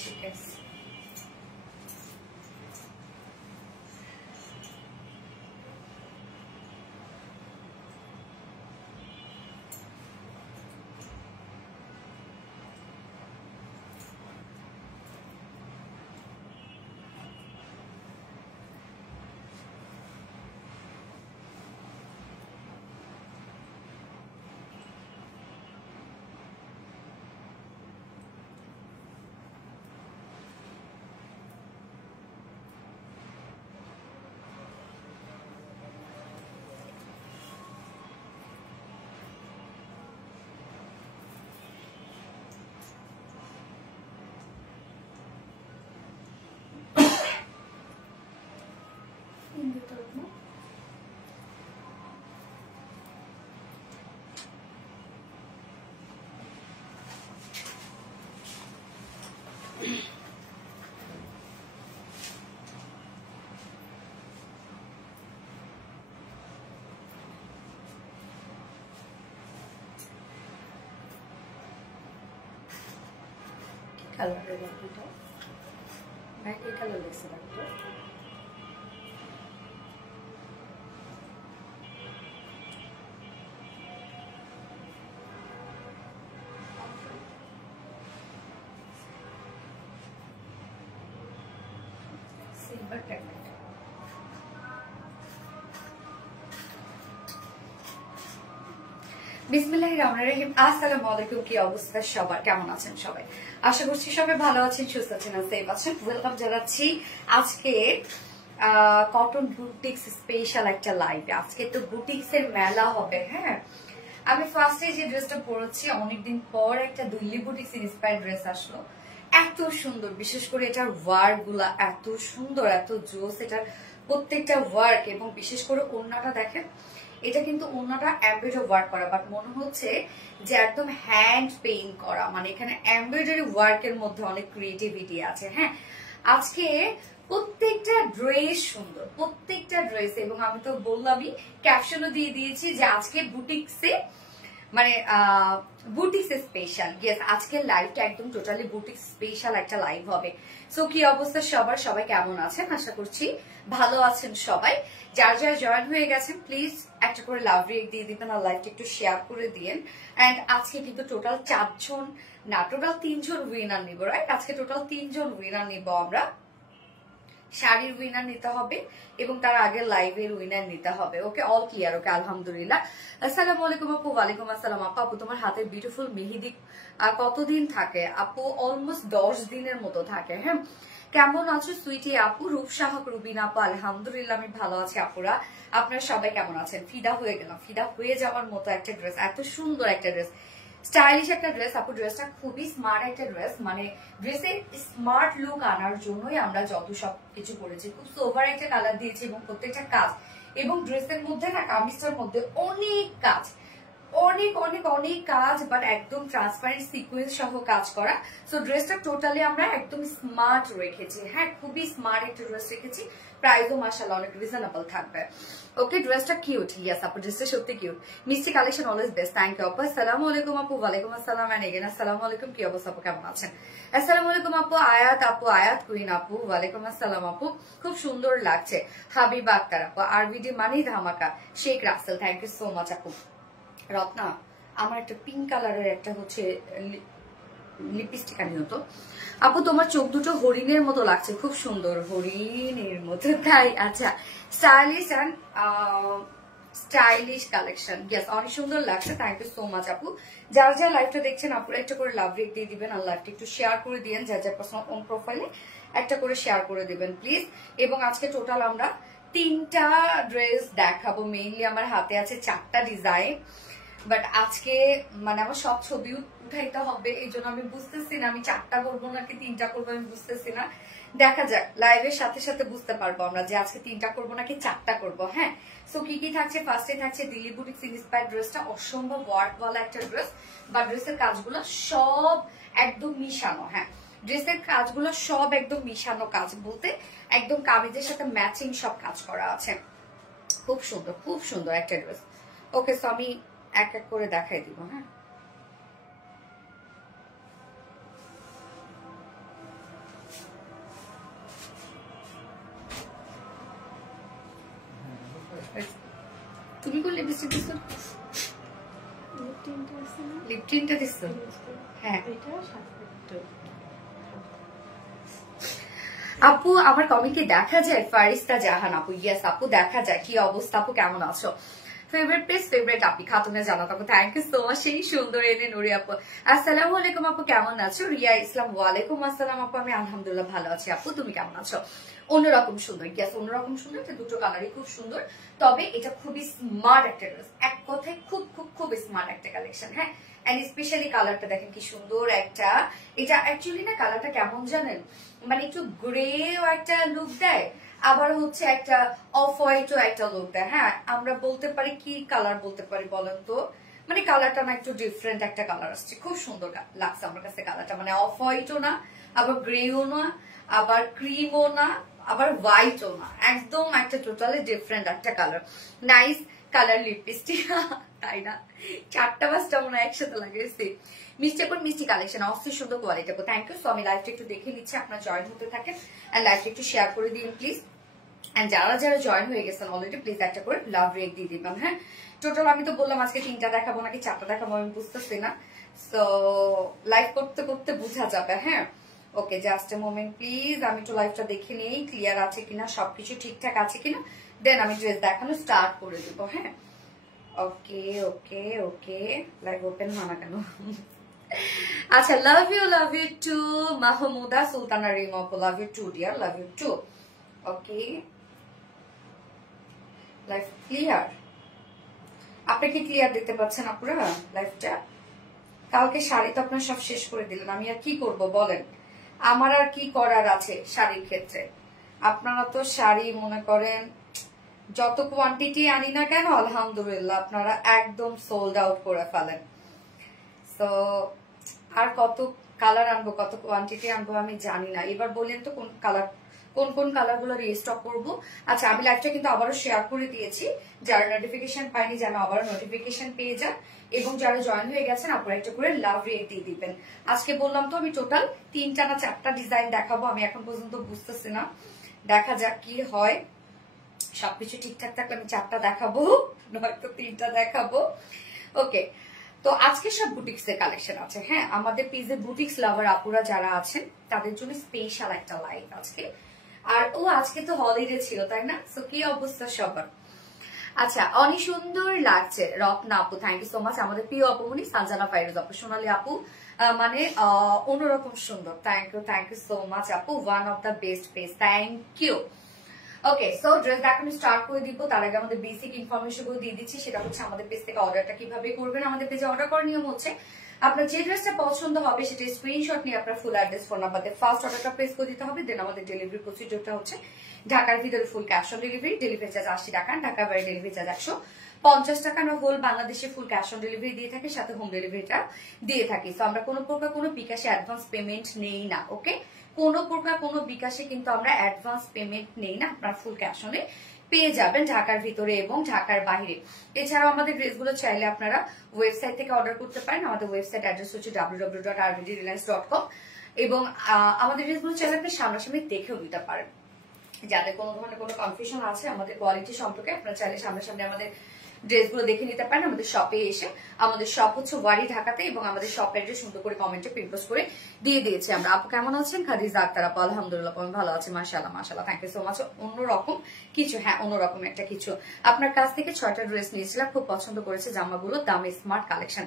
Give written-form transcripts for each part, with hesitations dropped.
ঠিক আছে। কালারের বাকিটা ভাই এই কালার দেখছে রাখতো সিলভার ট্যাগমেন্ট। বিসমিল্লাহির রহমানির রহিম। আসসালামু আলাইকুম। কি অবস্থা সবার, কেমন আছেন সবাই? আশা করছি সবাই ভালো আছেন, সুস্থ আছেন, সেফ আছেন। ওয়েলকাম জানাচ্ছি আজকে কটন বুটিক্স স্পেশাল একটা লাইভে। আজকে তো বুটিক্স এর মেলা হবে। হ্যাঁ, আমি ফার্স্টে যে ড্রেসটা পরেছি অনেকদিন পর একটা দিল্লি বুটিক্স ইন্সপায়ার্ড ড্রেস আসলো, এত সুন্দর। বিশেষ করে এটার ওয়ার্ক গুলা এত সুন্দর, এত জোস এটার প্রত্যেকটা ওয়ার্ক। এবং বিশেষ করে ওড়নাটা দেখেন, এটা কিন্তু ওড়নাটা এমব্রয়ডারি ওয়ার্ক করা, বাট মনে হচ্ছে যে একদম হ্যান্ড পেইন্ট করা। মানে এখানে এমব্রয়ডারি ওয়ার্কের মধ্যে অনেক ক্রিয়েটিভিটি আছে। হ্যাঁ, আজকে প্রত্যেকটা ড্রেস সুন্দর, প্রত্যেকটা ড্রেস। এবং আমি তো বললামই, ক্যাপশনও দিয়ে দিয়েছি যে আজকে বুটিক্সে মানে বুটিক্স স্পেশাল। ইয়েস, আজকের লাইভটা একদম টোটালি বুটিক্স স্পেশাল একটা লাইভ হবে। সো কি অবস্থা সবার, সবাই কেমন আছেন? আশা করছি ভালো আছেন সবাই। যার যার জয়েন হয়ে গেছেন প্লিজ একটা করে লাভ রেক দিয়ে দিবেন আর লাইভটা একটু শেয়ার করে দিয়েন। এন্ড আজকে কিন্তু টোটাল 4 জন না, টোটাল 3 জন উইনার নিব। রাইট, আজকে টোটাল 3 জন উইনার নিব আমরা। শাড়ির উইনার নিতে হবে এবং তার আগে লাইভের উইনার নিতে হবে। ওকে, অল ক্লিয়ার? ওকে, আলহামদুলিল্লাহ। আসসালামু আলাইকুম আপু। ওয়ালাইকুম আসসালাম আপু। আপু তোমার হাতের বিউটিফুল মেহেদি কতদিন থাকে আপু? অলমোস্ট 10 দিনের মতো থাকে। হ্যাঁ, কেমন আছো সুইটি আপু? রূপসাহক রুবিনা আপু, আলহামদুলিল্লাহ আমি ভালো আছি। আপুরা আপনারা সবাই কেমন আছেন? ফিদা হয়ে গেলাম, ফিদা হয়ে যাওয়ার মতো একটা ড্রেস, এত সুন্দর একটা ড্রেস, স্টাইলিশ একটা ড্রেস। আপু ড্রেসটা খুবই স্মার্ট একটা ড্রেস। মানে ড্রেসের স্মার্ট লুক আনার জন্যই আমরা যত সব কিছু করেছি। খুব সোভার একটা কালার দিয়েছি এবং প্রত্যেকটা কাজ, এবং ড্রেসের মধ্যে না, কামিজটার মধ্যে অনেক কাজ, অনেক অনেক অনেক কাজ, বাট একদম ট্রান্সপারেন্ট সিকোয়েন্স সহ কাজ করা। সো ড্রেসটা টোটালি আমরা একদম স্মার্ট রেখেছি। হ্যাঁ, খুবই স্মার্ট একটা ড্রেস রেখেছি। প্রাইসও মাশাআল্লাহ অনেক রিজনেবল থাকবে। ওকে, ড্রেসটা কিউট। ইয়েস আপু, ড্রেসটা সত্যি কিউট। মিষ্টি collection always best. Thank you আপু। আসসালামু আলাইকুম আপু। ওয়ালাইকুম আসসালাম এন্ড এগেন আসসালামু আলাইকুম। কি অবস্থা আপু, কেমন আছেন? আসসালামু আলাইকুম আপু। আয়াত আপু, আয়াত কুইন আপু, ওয়ালাইকুম আসসালাম আপু। খুব সুন্দর লাগছে। হাবিবা আক্তার আপু, আরবিডি মানি ধামাকা। Sheikh Rasel, thank you so much আপু। রত্না, আমার একটা পিঙ্ক কালারের একটা হচ্ছে লিপস্টিক আনিও তো আপু। তোমার চোখ দুটো হরিণের মতো লাগছে, খুব সুন্দর, হরিণের মতো, তাই? আচ্ছা, stylish and stylish collection. Yes, অনেক সুন্দর লাগছে। থ্যাংক ইউ সো মাচ আপু। যারা যারা লাইভটা দেখছেন আপুরা একটা করে লাভ রেক দিয়ে দিবেন আর লাইভটা একটু শেয়ার করে দিবেন। যার যার পার্সোনাল ওন প্রোফাইলে একটা করে শেয়ার করে দিবেন প্লিজ। এবং আজকে টোটাল আমরা 3টা ড্রেস দেখাবো। মেইনলি আমার হাতে আছে 4টা ডিজাইন, বাট আজকে মানে আমার সব ছবি উঠাইতে হবে, এই জন্য আমি বুঝতেছি না আমি 4টা করবো নাকি 3টা করবো, আমি বুঝতেছি না। দেখা যাক, লাইভের সাথে সাথে বুঝতে পারবো আমরা যে আজকে 3টা করবো নাকি 4টা করবো। হ্যাঁ, সো কি কি থাকছে? ফার্স্টে থাকছে দিল্লি বুটিক্স ইন্সপায়ার্ড ড্রেসটা, অসম্ভব ওয়ার্কওয়ালা একটা ড্রেস, বা ড্রেসের কাজগুলো সব একদম মিশানো। হ্যাঁ, ড্রেসের কাজগুলো সব একদম মিশানো কাজ, বলতে একদম কামিজের সাথে ম্যাচিং সব কাজ করা আছে। খুব সুন্দর, খুব সুন্দর একটা ড্রেস। ওকে, সো আমি এক এক করে দেখাই দিব। হ্যাঁ, তুমি কোন লিপস্টিক দিছো? লিপ টিনটা দিছো? হ্যাঁ আপু আমার কমেন্টে দেখা যায় ফারিস্তা জাহান আপু। ইয়েস আপু দেখা যায়। কি অবস্থা আপু, কেমন আছো? ফেভারিট প্লেস ফেভারিট আপি খাতুনে জানাত আপু, থ্যাংক ইউ সো মাচ। সেই সুন্দর এনে নুরি আপু, আসসালামু আলাইকুম আপু, কেমন আছো? রিয়া ইসলাম, ওয়ালাইকুম আসসালাম আপু, আমি আলহামদুলিল্লাহ ভালো আছি আপু, তুমি কেমন আছো? অন্যরকম সুন্দর, ইয়েস অন্যরকম সুন্দর। এটা দুটো কালারই খুব সুন্দর, তবে এটা খুবই স্মার্ট একটা ড্রেস, এক কথায় খুব খুব খুব স্মার্ট একটা কালেকশন। হ্যাঁ, এন্ড স্পেশালি কালারটা দেখেন কি সুন্দর একটা। এটা অ্যাকচুয়ালি না কালারটা কেমন জানেন, মানে একটু গ্রেও একটা লুক দেয়, আবার হচ্ছে একটা অফ হোয়াইটও একটা লুক দেয়। হ্যাঁ, আমরা বলতে পারি কি কালার বলতে পারি বলেন তো, মানে কালারটা না একটু ডিফারেন্ট একটা কালার আসছে, খুব সুন্দর লাগছে আমার কাছে কালারটা। মানে অফ হোয়াইটও না, আবার গ্রেও না, আবার ক্রিমও না, আবার হোয়াইটও না, একদম একটা টোটালি ডিফারেন্ট একটা কালার। নাইস কালার লিপস্টিক, তাই না? 4টা-5টা মনে হয় একসাথে লাগিয়েছি। মিষ্টি আপুর মিষ্টি কালেকশন, অস্থির সুন্দর কোয়ালিটি আপু, থ্যাংক ইউ। সো আমি লাইভটা একটু দেখে নিচ্ছি, আপনারা জয়েন হতে থাকেন এন্ড লাইভটা একটু শেয়ার করে দিন প্লিজ। এন্ড যারা যারা জয়েন হয়ে গেছেন অলরেডি প্লিজ একটা করে লাভ রেক দিয়ে দিবেন। হ্যাঁ, টোটাল আমি তো বললাম আজকে 3টা দেখাবো নাকি 4টা দেখাবো আমি বুঝতেছি না, সো লাইভ করতে করতে বোঝা যাবে। হ্যাঁ ওকে, জাস্ট এ মোমেন্ট প্লিজ, আমি একটু লাইভটা দেখে নিই ক্লিয়ার আছে কিনা, সবকিছু ঠিকঠাক আছে কিনা, দেন আমি ড্রেস দেখানো স্টার্ট করে দিব। হ্যাঁ ওকে ওকে ওকে, লাইভ ওপেন হয় না কেন? আচ্ছা, love you too Mahmuda Sultana ring off, love you too dear, love you too. Okay, live clear? আপনি কি ক্লিয়ার দেখতে পাচ্ছেন আপনারা লাইভটা? কালকে শাড়ি তো আপনার সব শেষ করে দিলেন, আমি আর কি করব বলেন? আমার আর কি করার আছে শাড়ির ক্ষেত্রে? আপনারা তো শাড়ি মনে করেন যত কোয়ান্টিটি আনি না কেন আলহামদুলিল্লাহ আপনারা একদম সোল্ড আউট করে ফেলেন। তো আর কত কালার আনবো, কত কোয়ান্টিটি আনবো আমি জানি না। এবার বললেন তো কোন কালার, কোন কোন কালার গুলো রিস্টক করবো। আচ্ছা, আমি লাইভটা কিন্তু আবারও শেয়ার করে দিয়েছি, যারা নোটিফিকেশন পাইনি যেন আবারও নোটিফিকেশন পেয়ে যান, এবং যারা জয়েন হয়ে গেছেন আপনারা একটা করে লাভ রেট দিয়ে দিবেন। আজকে বললাম তো আমি টোটাল 3টা না 4টা ডিজাইন দেখাবো, আমি এখন পর্যন্ত বুঝতেছি না, দেখা যাক কি হয়। সবকিছু ঠিকঠাক থাকলে আমি 4টা দেখাবো, নয়তো 3টা দেখাবো। ওকে, তো আজকে সব বুটিক্স এর কালেকশন আছে। হ্যাঁ, আমাদের পেজে বুটিক্স লাভার আপুরা যারা আছেন তাদের জন্য স্পেশাল একটা লাইভ আজকে। আর ও আজকে তো হলিডে ছিল তাই না, সো কি অবস্থা সবার? আচ্ছা, অনেক সুন্দর লাগছে রত্না আপু, থ্যাংক ইউ সো মাচ। আমাদের প্রিয় আপুমনি সানজানা ফাইরুজ আপু, সোনালী আপু, মানে অন্যরকম সুন্দর, থ্যাংক ইউ সো মাচ আপু, one of the best page, thank you. Okay, so dress দেখানো স্টার্ট করে দিব। তার আগে আমাদের বেসিক ইনফরমেশন গুলো দিয়ে দিচ্ছি, সেটা হচ্ছে আমাদের পেজ থেকে অর্ডারটা কিভাবে করবেন। আমাদের পেজে অর্ডার করার নিয়ম হচ্ছে আপনার যে ড্রেসটা পছন্দ হবে সেটা স্ক্রিনশট নিয়ে আপনার ফুল অ্যাড্রেস ফোন নাম্বার দিয়ে ফার্স্ট অর্ডারটা প্লেস করে দিতে হবে। দেন আমাদের ডেলিভারি প্রসিডিউরটা হচ্ছে ঢাকার ভিতরে full cash on delivery, delivery charge 80 টাকা, ঢাকার বাইরে ডেলিভারি চার্জ 150 টাকা। আমরা হোল বাংলাদেশে ফুল ক্যাশ অন ডেলিভারি দিয়ে থাকি, সাথে হোম ডেলিভারিটা দিয়ে থাকি। তো আমরা কোনো প্রকার কোনো বিকাশে অ্যাডভান্স পেমেন্ট নেই না। ওকে, কোনো প্রকার কোনো বিকাশে কিন্তু আমরা অ্যাডভান্স পেমেন্ট নেই না, আপনার ফুল ক্যাশ অনে পেয়ে যাবেন ঢাকার ভিতরে এবং ঢাকার বাইরে। এছাড়াও আমাদের ড্রেসগুলো চাইলে আপনারা ওয়েবসাইট থেকে অর্ডার করতে পারেন। আমাদের ওয়েবসাইট অ্যাড্রেস হচ্ছে www.rbdreliance.com, এবং আমাদের ড্রেসগুলো চাইলে আপনি সামনাসামনি দেখেও নিতে পারেন। যাদের কোনো ধরনের কোনো কনফিউশন আছে আমাদের কোয়ালিটি সম্পর্কে, আপনারা চাইলে সামনাসামনি আমাদের ড্রেসগুলো দেখে নিতে পারেন আমাদের শপে এসে। আমাদের শপ হচ্ছে ওয়ারি ঢাকাতে, এবং আমাদের শপ অ্যাড্রেস সুন্দর করে কমেন্টে পিনপোস্ট করে দিয়ে দিয়েছি আমরা। আপু কেমন আছেন? খাদিজা আক্তার আপু, আলহামদুলিল্লাহ আমি ভালো আছি, মাশাআল্লাহ মাশাআল্লাহ, থ্যাংক ইউ সো মাচ। অন্যরকম কিছু, হ্যাঁ অন্যরকম একটা কিছু। আপনার কাছ থেকে 6টা ড্রেস নিয়েছিলাম, খুব পছন্দ করেছে জামাগুলো, দামে স্মার্ট কালেকশন,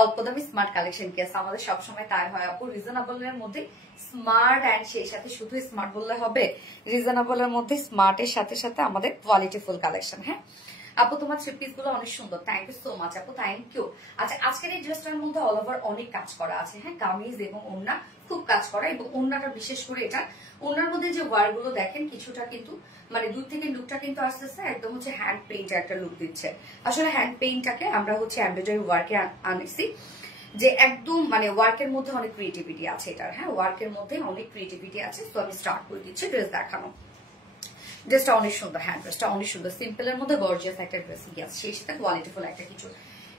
অল্প দামি স্মার্ট কালেকশন কি আছে আমাদের সবসময় তাই হয় আপু, রিজনেবল এর মধ্যে স্মার্ট, অ্যান্ড সেই সাথে শুধু স্মার্ট বললে হবে, রিজনেবল এর মধ্যে স্মার্ট এর সাথে সাথে আমাদের কোয়ালিটিফুল কালেকশন। হ্যাঁ আপু, তোমার থ্রি পিস গুলো অনেক সুন্দর, থ্যাংক ইউ সো মাচ আপু, থ্যাংক ইউ। আচ্ছা, আজকের এই ড্রেসটার মধ্যে অল ওভার অনেক কাজ করা আছে। হ্যাঁ, কামিজ এবং ওড়না খুব কাজ করা, এবং ওড়নাটা বিশেষ করে এটা ওড়নার মধ্যে যে ওয়ার গুলো দেখেন কিছুটা কিন্তু মানে দূর থেকে লুকটা কিন্তু আসতেছে একদম হচ্ছে হ্যান্ড পেইন্ট একটা লুক দিচ্ছে। আসলে হ্যান্ড পেইন্টটাকে আমরা হচ্ছে এমব্রয়ডারি ওয়ার্কে আনেছি, যে একদম মানে ওয়ার্কের মধ্যে অনেক ক্রিয়েটিভিটি আছে এটার। হ্যাঁ, ওয়ার্কের মধ্যে অনেক ক্রিয়েটিভিটি আছে। তো আমি স্টার্ট করে দিচ্ছি ড্রেস দেখানো। ড্রেসটা অনেক সুন্দর, হ্যাঁ ড্রেসটা অনেক সুন্দর, সিম্পল এর মধ্যে গর্জিয়াস একটা ড্রেস, সেই সাথে কোয়ালিটিফুল একটা কিছু।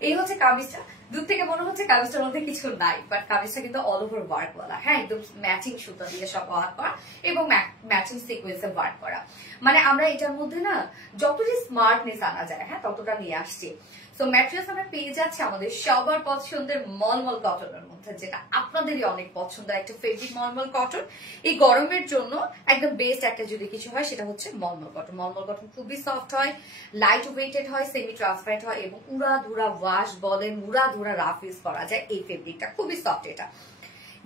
এই হচ্ছে কামিজটা। দূর থেকে মনে হচ্ছে কামিজটার মধ্যে কিছু নাই, বাট কামিজটা কিন্তু অল ওভার ওয়ার্ক বলা, হ্যাঁ, একদম ম্যাচিং সুতা দিয়ে সব ওয়ার্ক করা এবং ম্যাচিং সিকোয়েন্সে ওয়ার্ক করা। মানে আমরা এটার মধ্যে না যতটা স্মার্টনেস আনা যায়, হ্যাঁ, ততটা নিয়ে আসছি। তো ম্যাটেরিয়ালস আমরা পেয়ে যাচ্ছি আমাদের সবার পছন্দের মলমল কটনের মধ্যে, যেটা আপনাদেরই অনেক পছন্দের একটা ফেব্রিক মলমল কটন। এই গরমের জন্য একদম বেস্ট একটা যদি কিছু হয় সেটা হচ্ছে মলমল কটন। মলমল কটন খুবই সফট হয়, লাইট ওয়েটেড হয়, সেমি ট্রান্সপারেন্ট হয় এবং উড়াধুরা ওয়াশ বলেন, উড়াধুরা রাফ ইউজ করা যায়। এই ফেব্রিকটা খুবই সফট। এটা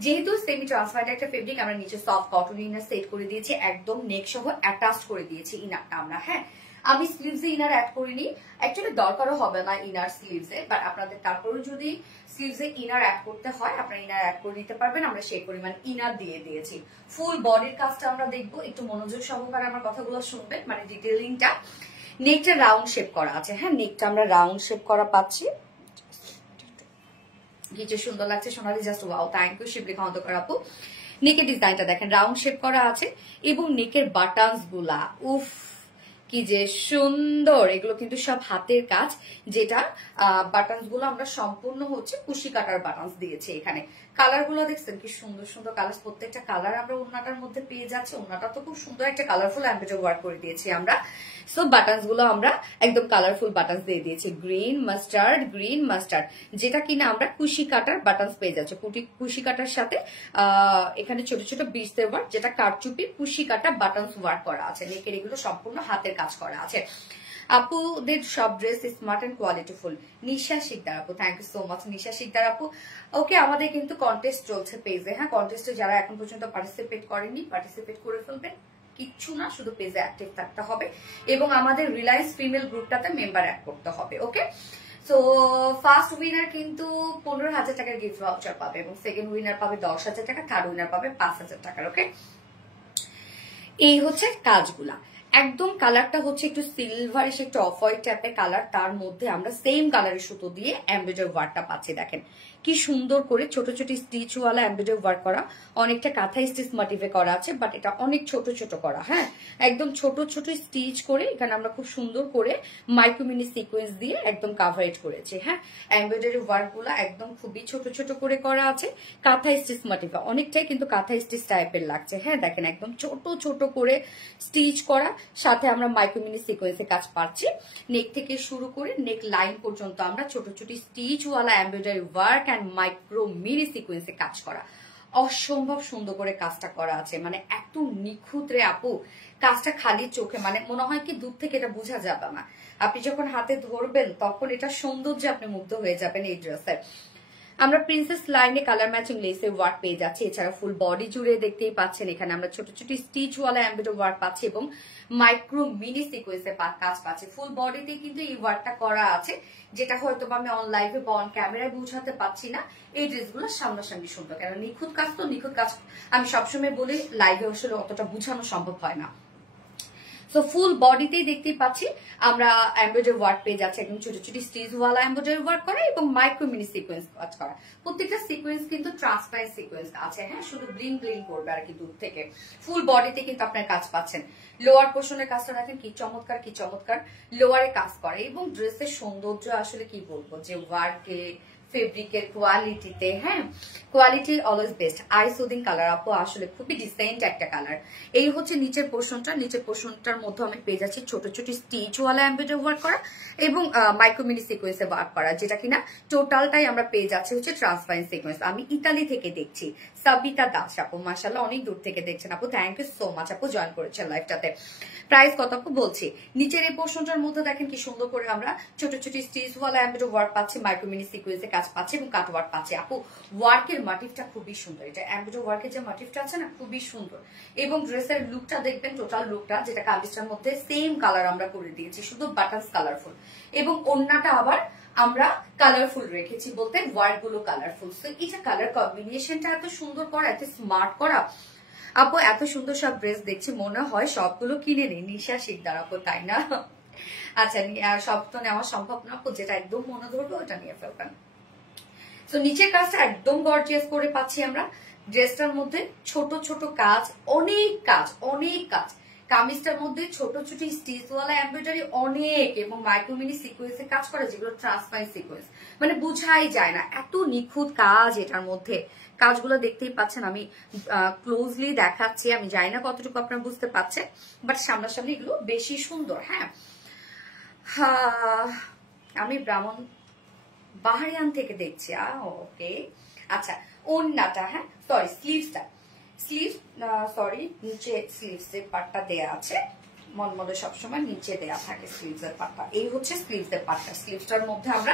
যেহেতু সেমি ট্রান্সপারেন্ট একটা ফেব্রিক, আমরা নিচে সফট কটন ইনার সেট করে দিয়েছি, একদম নেক সহ অ্যাটাচ করে দিয়েছি ইনারটা আমরা। হ্যাঁ, আমি স্লিভসে ইনার অ্যাড করিনি, অ্যাকচুয়ালি দরকারও হবে না ইনার স্লিভসে, বাট আপনাদের তারপরে যদি স্লিভসে ইনার অ্যাড করতে হয় আপনারা ইনার অ্যাড করে নিতে পারবেন। আমরা সেই পরিমাণ ইনার দিয়ে দিয়েছি। ফুল বডির কাজটা আমরা দেখবো, একটু মনোযোগ সহকারে আমার কথাগুলো শুনবেন, মানে ডিটেইলিংটা। নেকটা রাউন্ড শেপ করা আছে, হ্যাঁ, নেকটা আমরা রাউন্ড শেপ করা পাচ্ছি। কি যে সুন্দর লাগছে সোনালি, জাস্ট ওয়াও, থ্যাংক ইউ শিবলিখা অন্ধকার আপু। নেকের ডিজাইনটা দেখেন, রাউন্ড শেপ করা আছে এবং নেকের বাটনস গুলা উফ কি যে সুন্দর। এগুলো কিন্তু সব হাতের কাজ, যেটা বাটনস গুলো আমরা সম্পূর্ণ হচ্ছে কুশি কাটার বাটনস দিয়েছি। এখানে কালার গুলো দেখছেন কি সুন্দর সুন্দর কালার, প্রত্যেকটা কালার আমরা ওড়নাটার মধ্যে পেয়ে যাচ্ছি। ওড়নাটা তো খুব সুন্দর একটা কালারফুল এমব্রয়ডারি ওয়ার্ক করে দিয়েছি আমরা। সো বাটনস গুলো আমরা একদম কালারফুল বাটনস দিয়ে দিয়েছি, গ্রিন মাস্টার্ড, যেটা কিনা আমরা কুশি কাটার বাটনস পেয়ে যাচ্ছে। কুশি কাটার সাথে এখানে ছোট ছোট বিটসের ওয়ার্ক, যেটা কারচুপি কুশি কাটা বাটনস ওয়ার্ক করা আছে। নেকের এগুলো সম্পূর্ণ হাতের কাজ করা আছে। আপুদের সব ড্রেস স্মার্ট এন্ড কোয়ালিটিফুল। নিশা শিকদার আপু, থ্যাংক ইউ সো মাচ নিশা শিকদার আপু। ওকে, আমাদের কিন্তু কন্টেস্ট চলছে পেজে, হ্যাঁ, কন্টেস্টে যারা এখন পর্যন্ত পার্টিসিপেট করেননি পার্টিসিপেট করে ফেলবেন, কিচ্ছু না, শুধু পেজে অ্যাক্টিভ থাকতে হবে এবং আমাদের রিলায়েন্স ফিমেল গ্রুপটাতে মেম্বার অ্যাড করতে হবে। ওকে, সো ফার্স্ট উইনার কিন্তু 15,000 টাকার গিফট ভাউচার পাবে এবং সেকেন্ড উইনার পাবে 10,000 টাকা, থার্ড উইনার পাবে 5,000 টাকার। ওকে, এই হচ্ছে কাজগুলা। একদম কালারটা হচ্ছে একটু সিলভারিশ, একটু অফ হোয়াইট টাইপের কালার, তার মধ্যে আমরা সেম কালারের সুতো দিয়ে এমব্রয়ডারি ওয়ার্কটা পাচ্ছি। দেখেন কি সুন্দর করে ছোট ছোট স্টিচ ওয়ালা এমব্রয়ডারি ওয়ার্ক করা, অনেকটা কাঁথা স্টিচ মোটিভে করা আছে, বাট এটা অনেক ছোট ছোট করা, হ্যাঁ, একদম ছোট ছোট স্টিচ করে এখানে আমরা খুব সুন্দর করে মাইক্রো মিনি সিকোয়েন্স দিয়ে একদম কাভারেট করেছি। হ্যাঁ, এমব্রয়ডারি ওয়ার্ক গুলা একদম খুবই ছোট ছোট করে করা আছে, কাঁথা স্টিচ মোটিভে, অনেকটাই কিন্তু কাঁথা স্টিচ টাইপের লাগছে। হ্যাঁ, দেখেন একদম ছোট ছোট করে স্টিচ করা, সাথে আমরা মাইক্রো মিনি সিকোয়েন্সে কাজ পাচ্ছি। নেক থেকে শুরু করে নেক লাইন পর্যন্ত আমরা ছোট ছোট স্টিচ ওয়ালা embroidery work and micro mini সিকোয়েন্সে কাজ করা। অসম্ভব সুন্দর করে কাজটা করা আছে, মানে এত নিখুঁত রে আপু, কাজটা খালি চোখে মানে মনে হয় কি দূর থেকে এটা বোঝা যাবে না, আপনি যখন হাতে ধরবেন তখন এটা সৌন্দর্যে আপনি মুগ্ধ হয়ে যাবেন এই ড্রেসের। আমরা প্রিন্সেস লাইনে কালার ম্যাচিং লেসের ওয়ার্ক পেয়ে যাচ্ছি, এছাড়া ফুল বডি জুড়ে দেখতেই পাচ্ছেন এখানে আমরা ছোট ছোট স্টিচ ওয়ালা এমব্রয়ডারি ওয়ার্ক পাচ্ছি এবং মাইক্রো মিনি সিকোয়েন্সে কাজ পাচ্ছি। ফুল বডিতে কিন্তু এই ওয়ার্কটা করা আছে, যেটা হয়তো আমি অন লাইভে বা অন ক্যামেরায় বোঝাতে পারছি না। এই ড্রেসগুলো সামনাসামনি সুন্দর, কারণ নিখুঁত কাজ তো, নিখুঁত কাজ আমি সবসময় বলি লাইভে আসলে অতটা বোঝানো সম্ভব হয় না। সো ফুল বডিতেই দেখতেই পাচ্ছি আমরা এমব্রয়ডারি ওয়ার্ক পেয়ে যাচ্ছে, একদম ছোট ছোট স্টিচ ওয়ালা এমব্রয়ডারি ওয়ার্ক করা এবং মাইক্রো মিনি সিকোয়েন্স কাজ করা। প্রত্যেকটা সিকোয়েন্স কিন্তু ট্রান্সপারেন্ট সিকোয়েন্স আছে, হ্যাঁ, শুধু ব্লিং ব্লিং করবে আর কি দূর থেকে। ফুল বডিতে কিন্তু আপনার কাজ পাচ্ছেন। লোয়ার পোর্শনের কাজটা দেখেন কি চমৎকার, কি চমৎকার লোয়ারে কাজ করে এবং ড্রেসের সৌন্দর্য আসলে কি বলবো, যে ওয়ার্কে ফেব্রিকের কোয়ালিটিতে, হ্যাঁ, quality always best. I soothing colour আপু, আসলে খুবই ডিসেন্ট একটা কালার। এই হচ্ছে নিচের পোর্শনটা, নিচের পোর্শনটার মধ্যে আমি পেয়ে যাচ্ছি ছোট ছোট স্টিচ ওয়ালা এমব্রয়ডারি ওয়ার্ক করা এবং মাইক্রো মিনি সিকোয়েন্সে ওয়ার্ক করা, যেটা কিনা টোটালটাই আমরা পেয়ে যাচ্ছি হচ্ছে ট্রান্সপারেন্ট সিকোয়েন্স। আমি ইতালি থেকে দেখছি, সাবিতা দাস আপু, মাশাআল্লাহ অনেক দূর থেকে দেখছেন আপু, থ্যাংক ইউ সো মাচ আপু জয়েন করেছেন লাইভটাতে। প্রাইস কত আপু বলছি, নিচের এই পোর্শনটার মধ্যে দেখেন কি সুন্দর করে আমরা ছোট ছোট স্টিচ ওয়ালা এমব্রয়ডারি ওয়ার্ক পাচ্ছি, মাইক্রো মিনি সিকোয়েন্সে কাজ পাচ্ছি এবং কাট ওয়ার্ক পাচ্ছি। আপু ওয়ার্কের মোটিভটা খুবই সুন্দর, এটা এমব্রয়ডারি ওয়ার্কের যে মোটিভটা আছে না খুবই সুন্দর এবং ড্রেসের লুকটা দেখবেন, টোটাল লুকটা যেটা কামিজটার মধ্যে সেম কালার আমরা করে দিয়েছি, শুধু বাটনস কালারফুল এবং ওড়নাটা আবার আমরা কালারফুল রেখেছি, বলতে ওয়ার্ক গুলো কালারফুল। সো এটা কালার কম্বিনেশনটা এত সুন্দর করা, এত স্মার্ট করা আপু, এত সুন্দর সব ড্রেস দেখছি মনে হয় সবগুলো কিনে নেই। নিশা শিকদার আপু, তাই না? আচ্ছা, সব তো নেওয়া সম্ভব না আপু, যেটা একদম মনে ধরবে ওটা নিয়ে ফেলবেন। তো নিচের কাজটা একদম গর্জিয়াস করে পাচ্ছি আমরা। ড্রেসটার মধ্যে ছোট ছোট কাজ, অনেক কাজ, অনেক কাজ, কামিজটার মধ্যে ছোট ছোট স্টিচওয়ালা এমব্রয়ডারি অনেক এবং মাইক্রো মিনি সিকোয়েন্সে কাজ করে, যেগুলো ট্রান্সপারেন্ট সিকোয়েন্স, মানে বুঝাই যায় না এত নিখুঁত কাজ এটার মধ্যে। কাজগুলো দেখতেই পাচ্ছেন, আমি ক্লোজলি দেখাচ্ছি, আমি জানি না কতটুকু আপনারা বুঝতে পারছেন, বাট সামনাসামনি এগুলো বেশি সুন্দর। হ্যাঁ, আমি ব্রাহ্মণ বাহারিয়ান থেকে দেখছি। ওকে, আচ্ছা ওন্নাটা, হ্যাঁ সরি স্লিভসটা, নিচে স্লিভস এর পার্টটা দেয়া আছে, মলমলে সবসময় নিচে দেয়া থাকে স্লিভস এর পার্টটা। এই হচ্ছে স্লিভস এর পার্টটা। স্লিভসটার মধ্যে আমরা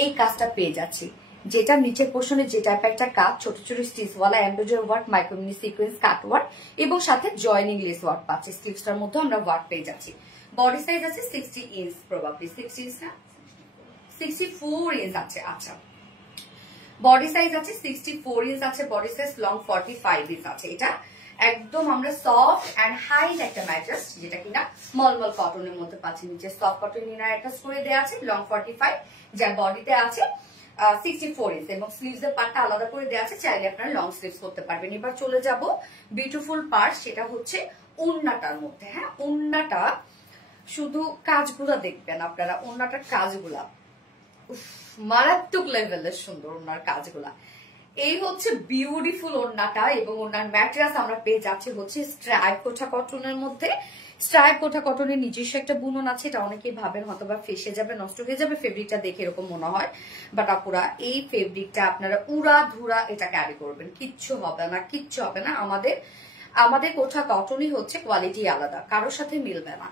এই কাজটা পেয়ে যাচ্ছি, যেটা নিচের পোর্শনে যে টাইপের একটা কাজ, ছোট ছোট স্টিচওয়ালা embroidery work, micro mini sequence cut work এবং সাথে জয়েনিং লেস ওয়ার্ক পাচ্ছি। স্লিভসটার মধ্যে আমরা ওয়ার্ক পেয়ে যাচ্ছি। বডি সাইজ আছে 60 ইঞ্চ, প্রবাবলি 60 ইঞ্চ না 64 ইঞ্চ আছে। আচ্ছা, বডি সাইজ আছে 64 ইঞ্চ আছে, বডি সাইজ লং 45 ইঞ্চ আছে। এটা একদম আমরা সফট এন্ড হাইট একটা ম্যাট্রেস, যেটা কিনা মলমল কটনের মধ্যে পাচ্ছি। নিচে সফট কটন ইনার অ্যাটাচ করে দেওয়া আছে, লং 45, যার বডিতে আছে 64 ইঞ্চ এবং স্লিভস এর পার্টটা আলাদা করে দেওয়া আছে, চাইলে আপনারা লং স্লিভস করতে পারবেন। এবার চলে যাব বিউটিফুল পার্ট, সেটা হচ্ছে ওড়নাটার মধ্যে। হ্যাঁ, ওড়নাটা শুধু কাজগুলা দেখবেন আপনারা, ওড়নাটার কাজগুলা মারাত্মক লেভেলের সুন্দর ওনার কাজগুলা। এই হচ্ছে বিউটিফুল ওড়নাটা এবং ওনার ম্যাটেরিয়ালস আমরা পেয়ে যাচ্ছি হচ্ছে স্ট্রাইপ কোঠা কটনের মধ্যে। স্ট্রাইপ কোঠা কটনের নিজস্ব একটা বুনন আছে, এটা অনেকেই ভাবেন হয়তো বা ফেসে যাবে, নষ্ট হয়ে যাবে, ফেব্রিকটা দেখে এরকম মনে হয়, বাট আপুরা এই ফেব্রিকটা আপনারা উড়া ধুরা এটা ক্যারি করবেন, কিচ্ছু হবে না, কিচ্ছু হবে না। আমাদের কোঠা কটনই হচ্ছে কোয়ালিটি আলাদা, কারোর সাথে মিলবে না।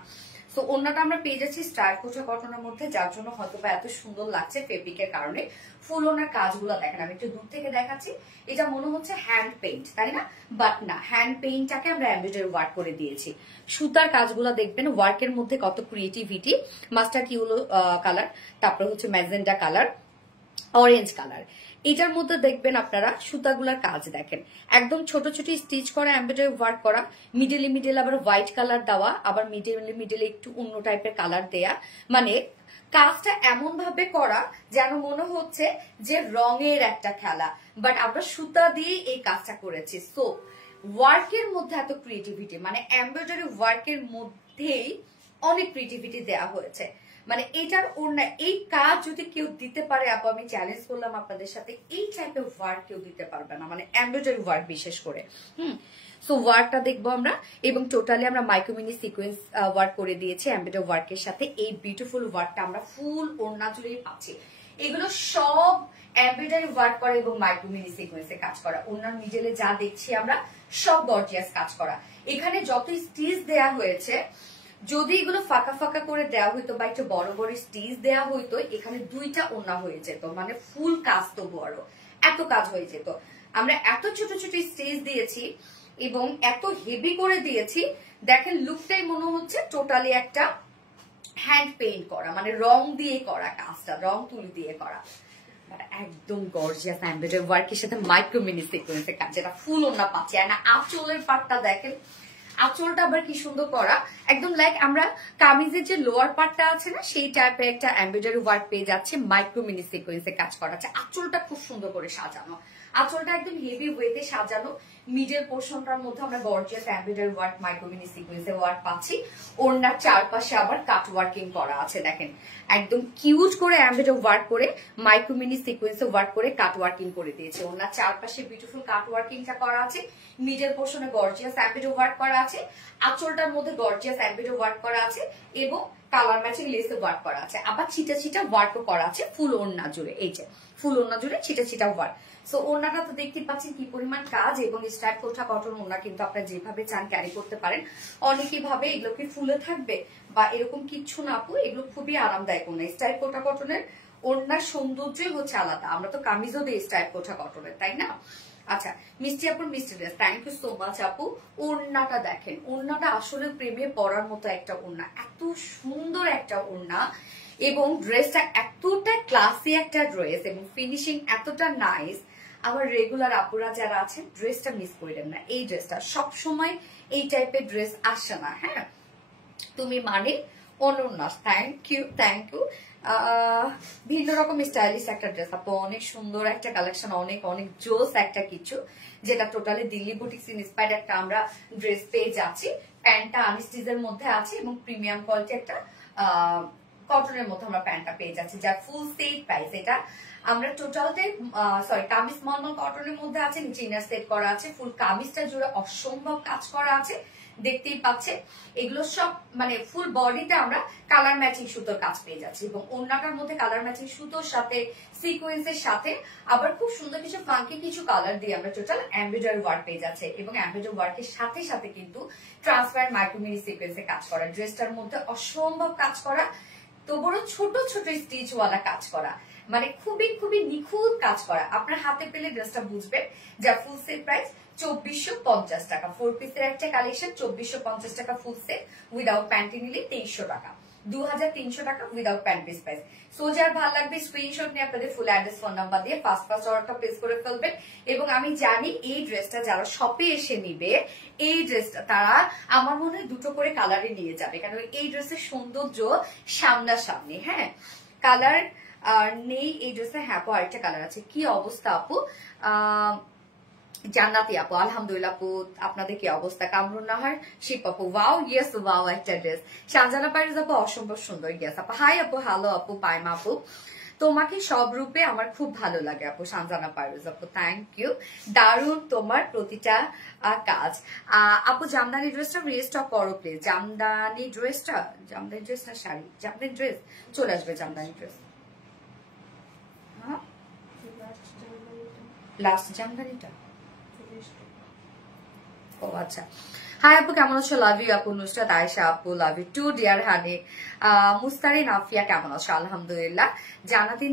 তো ওড়নাটা আমরা পেয়ে যাচ্ছি স্ট্রাইপ কোঠা কটনের মধ্যে, যার জন্য হয়তো বা এত সুন্দর লাগছে ফেব্রিকের কারণে। ফুল ওনার কাজগুলো দেখেন, আমি একটু দূর থেকে দেখাচ্ছি, এটা মনে হচ্ছে হ্যান্ড পেইন্ট, তাই না? বাট না, হ্যান্ড পেইন্টটাকে আমরা এমব্রয়ডারি ওয়ার্ক করে দিয়েছি। সুতার কাজগুলো দেখবেন, ওয়ার্কের মধ্যে কত ক্রিয়েটিভিটি। মাস্টার্ড ইয়েলো কালার, তারপরে হচ্ছে ম্যাজেন্টা কালার, অরেঞ্জ কালার, এটার মধ্যে দেখবেন আপনারা সুতাগুলার কাজ দেখেন, একদম ছোট ছোট স্টিচ করা, এমব্রয়ডারি ওয়ার্ক করা, মিডল আবার হোয়াইট কালার দেওয়া, আবার মিডলে একটু অন্য টাইপের কালার দেয়া, মানে কাজটা এমন ভাবে করা যেন মনে হচ্ছে যে রঙের একটা খেলা, বাট আমরা সুতা দিয়ে এই কাজটা করেছি। সো ওয়ার্কের মধ্যে এত ক্রিয়েটিভিটি, মানে এমব্রয়ডারি ওয়ার্কের মধ্যেই অনেক ক্রিয়েটিভিটি দেওয়া হয়েছে। মানে এটার ওড়না, এই কাজ যদি কেউ দিতে পারে, আপু আমি চ্যালেঞ্জ করলাম আপনাদের সাথে, এই টাইপের ওয়ার্ক কেউ দিতে পারবে না, মানে এমব্রয়ডারি ওয়ার্ক বিশেষ করে। সো ওয়ার্কটা দেখবো আমরা, এবং টোটালি আমরা মাইক্রোমিনি সিকোয়েন্স ওয়ার্ক করে দিয়েছি এমব্রয়ডারি ওয়ার্কের সাথে। এই বিউটিফুল ওয়ার্কটা আমরা ফুল ওড়না জুড়েই পাচ্ছি। এগুলো সব এমব্রয়ডারি ওয়ার্ক করা এবং মাইক্রোমিনি সিকোয়েন্সে কাজ করা। ওড়নার মিডলে যা দেখছি আমরা সব গর্জিয়াস কাজ করা। এখানে যত স্টিচ দেয়া হয়েছে, যদি এগুলো ফাঁকা ফাঁকা করে দেওয়া হইতো বা একটু বড় বড় স্টিচ দেওয়া হইতো, এখানে দুইটা ওড়না হয়ে যেত, মানে ফুল কাজ তো বড়, এত কাজ হয়ে যেত। আমরা এত ছোট ছোট স্টিচ দিয়েছি এবং এত হেভি করে দিয়েছি, দেখেন লুকটাই মনে হচ্ছে টোটালি একটা হ্যান্ড পেইন্ট করা, মানে রং দিয়ে করা কাজটা, রং তুলি দিয়ে করা, একদম গর্জিয়াস এমব্রয়ডারি ওয়ার্কের সাথে মাইক্রোমিনি সিকোয়েন্সের কাজ, যেটা ফুল ওড়না পাচ্ছি। আর না আঁচলের পাটটা দেখেন, আঁচলটা আবার কি সুন্দর করা, একদম লাইক আমরা কামিজের যে লোয়ার পার্টটা আছে না, সেই টাইপের একটা এমব্রয়ডারি ওয়ার্ক পেয়ে যাচ্ছে, মাইক্রোমিনি সিকোয়েন্সে কাজ করা আছে। আঁচলটা খুব সুন্দর করে সাজানো, আঁচলটা একদম হেভি ওয়েতে সাজানো। মিডল পোর্শনটার মধ্যে আমরা গর্জিয়াস এমব্রয়ডারি ওয়ার্ক, মাইক্রোমিনি সিকোয়েন্সে ওয়ার্ক পাচ্ছি। ওড়নার চারপাশে আবার কাট ওয়ার্কিং করা আছে, দেখেন একদম কিউট করে এমব্রয়ডারি ওয়ার্ক করে মাইক্রোমিনি সিকোয়েন্সে ওয়ার্ক করে কাট ওয়ার্কিং করে দিয়েছে। ওড়নার চারপাশে বিউটিফুল কাট ওয়ার্কিংটা করা আছে, মিডল পোর্শনে গর্জিয়াস এমব্রয়ডারি ওয়ার্ক করা আছে, আঁচলটার মধ্যে গর্জিয়াস এমব্রয়ডারি ওয়ার্ক করা আছে এবং কালার ম্যাচিং লেসে ওয়ার্ক করা আছে। আবার ছিটা ছিটা ওয়ার্কও করা আছে ফুল ওড়না জুড়ে, এই যে ফুল ওড়না জুড়ে ছিটা ছিটা ওয়ার্ক। সো ওড়নাটা তো দেখতে পাচ্ছেন কি পরিমাণ কাজ, এবং স্ট্রাইপ কোঠা কটন ওড়না কিন্তু আপনারা যেভাবে চান ক্যারি করতে পারেন। অনেকেই ভাবে এগুলো কি ফুলে থাকবে বা এরকম কিচ্ছু না আপু, এগুলো খুবই আরামদায়ক ওড়না। স্ট্রাইপ কোঠা কটনের ওড়নার সৌন্দর্যই হচ্ছে আলাদা। আমরা তো কামিজও দিই স্ট্রাইপ কোঠা কটনের, তাই না? আচ্ছা, মিষ্টি আপুর মিষ্টি dress, thank you so much আপু। ওড়নাটা দেখেন, ওড়নাটা আসলে প্রেমে পড়ার মতো একটা ওড়না, এত সুন্দর একটা ওড়না, এবং ড্রেসটা এতটা ক্লাসি একটা ড্রেস এবং ফিনিশিং এতটা নাইস। আবার রেগুলার আপুরা যারা আছেন, ড্রেসটা মিস করেন না। এই ড্রেসটা সবসময় এই টাইপের ড্রেস আসে না। হ্যাঁ, তুমি মানে অনন্য, থ্যাংক ইউ থ্যাংক ইউ। ভিন্ন রকম স্টাইলিশ একটা ড্রেস আপু, অনেক সুন্দর একটা কালেকশন, অনেক অনেক জোস একটা কিছু, যেটা টোটালি দিল্লি বুটিক্স ইন্সপায়ার্ড একটা আমরা ড্রেস পেয়ে যাচ্ছি। প্যান্টটা আনস্টিচের মধ্যে আছে এবং প্রিমিয়াম কোয়ালিটি একটা কটনের মধ্যে আমরা প্যান্টটা পেয়ে যাচ্ছি, যার ফুল সেট প্রাইস। এটা আমরা টোটালতে কামিজ মলমল কটনের মধ্যে আছে, নিচে ইনার সেট করা আছে, ফুল কামিজটা জুড়ে অসম্ভব কাজ করা আছে, দেখতেই পাচ্ছে। এগুলো সব মানে ফুল বডিতে আমরা কালার ম্যাচিং সুতোর কাজ পেয়ে যাচ্ছি এবং ওড়নাটার মধ্যে কালার ম্যাচিং সুতোর সাথে সিকোয়েন্সের সাথে আবার খুব সুন্দর কিছু ফাঙ্কি কিছু কালার দিয়ে আমরা টোটাল এমব্রয়ডারি ওয়ার্ক পেয়ে যাচ্ছে এবং এমব্রয়ডারি ওয়ার্কের সাথে সাথে কিন্তু ট্রান্সপারেন্ট মাইক্রোমিনি সিকোয়েন্সে কাজ করা, ড্রেসটার মধ্যে অসম্ভব কাজ করা, তো বড় ছোট ছোট স্টিচ ওয়ালা কাজ করা, মানে খুবই খুবই নিখুঁত কাজ করা। আপনার হাতে পেলে ড্রেসটা বুঝবেন, যার ফুল সেট প্রাইস 2450 টাকা। 4 পিসের একটা কালেকশন, 2450 টাকা ফুল সেট, উইদাউট প্যান্টি নিলে 2300 টাকা, 2300 টাকা without pant piece price. So যার ভালো লাগবে স্ক্রিনশট নিয়ে আপনাদের ফুল অ্যাড্রেস ফোন নাম্বার দিয়ে ফার্স্ট অর্ডারটা প্লেস করে ফেলবেন। এবং আমি জানি এই ড্রেসটা যারা শপে এসে নিবে, এই ড্রেসটা তারা আমার মনে হয় দুটো করে কালারে নিয়ে যাবে, কারণ এই ড্রেসের সৌন্দর্য সামনাসামনি। হ্যাঁ, কালার আর নেই এই ড্রেসে। হ্যাঁ আপু আরেকটা কালার আছে। কি অবস্থা আপু? জান্নাতি আপু আলহামদুলিল্লাহ। আপু আপনাদের কি অবস্থা? কামরুন নাহার, শিপ আপু ওয়াও, ইয়েস ওয়াও একটা ড্রেস। শাহজানা পাইরুজ আপু অসম্ভব সুন্দর, ইয়েস আপু। হাই আপু, হ্যালো আপু। পাইমা আপু, তোমাকে সব রূপে আমার খুব ভালো লাগে আপু। শাহজানা পাইরুজ আপু, থ্যাংক ইউ, দারুণ তোমার প্রতিটা কাজ। আপু জামদানি ড্রেসটা রিস্টক করো প্লিজ। জামদানি ড্রেসটা শাড়ি, জামদানি ড্রেস চলে আসবে, জামদানি ড্রেস। হ্যাঁ লাস্ট জামদানিটা, ও আচ্ছা। হাই আপু কেমন আছো? লাভ ইউ আপু। নুসরাত আয়েশা আপু, লাভ you too dear honey. Mustari Nafia কেমন আছো? আলহামদুলিল্লাহ। জানাতিন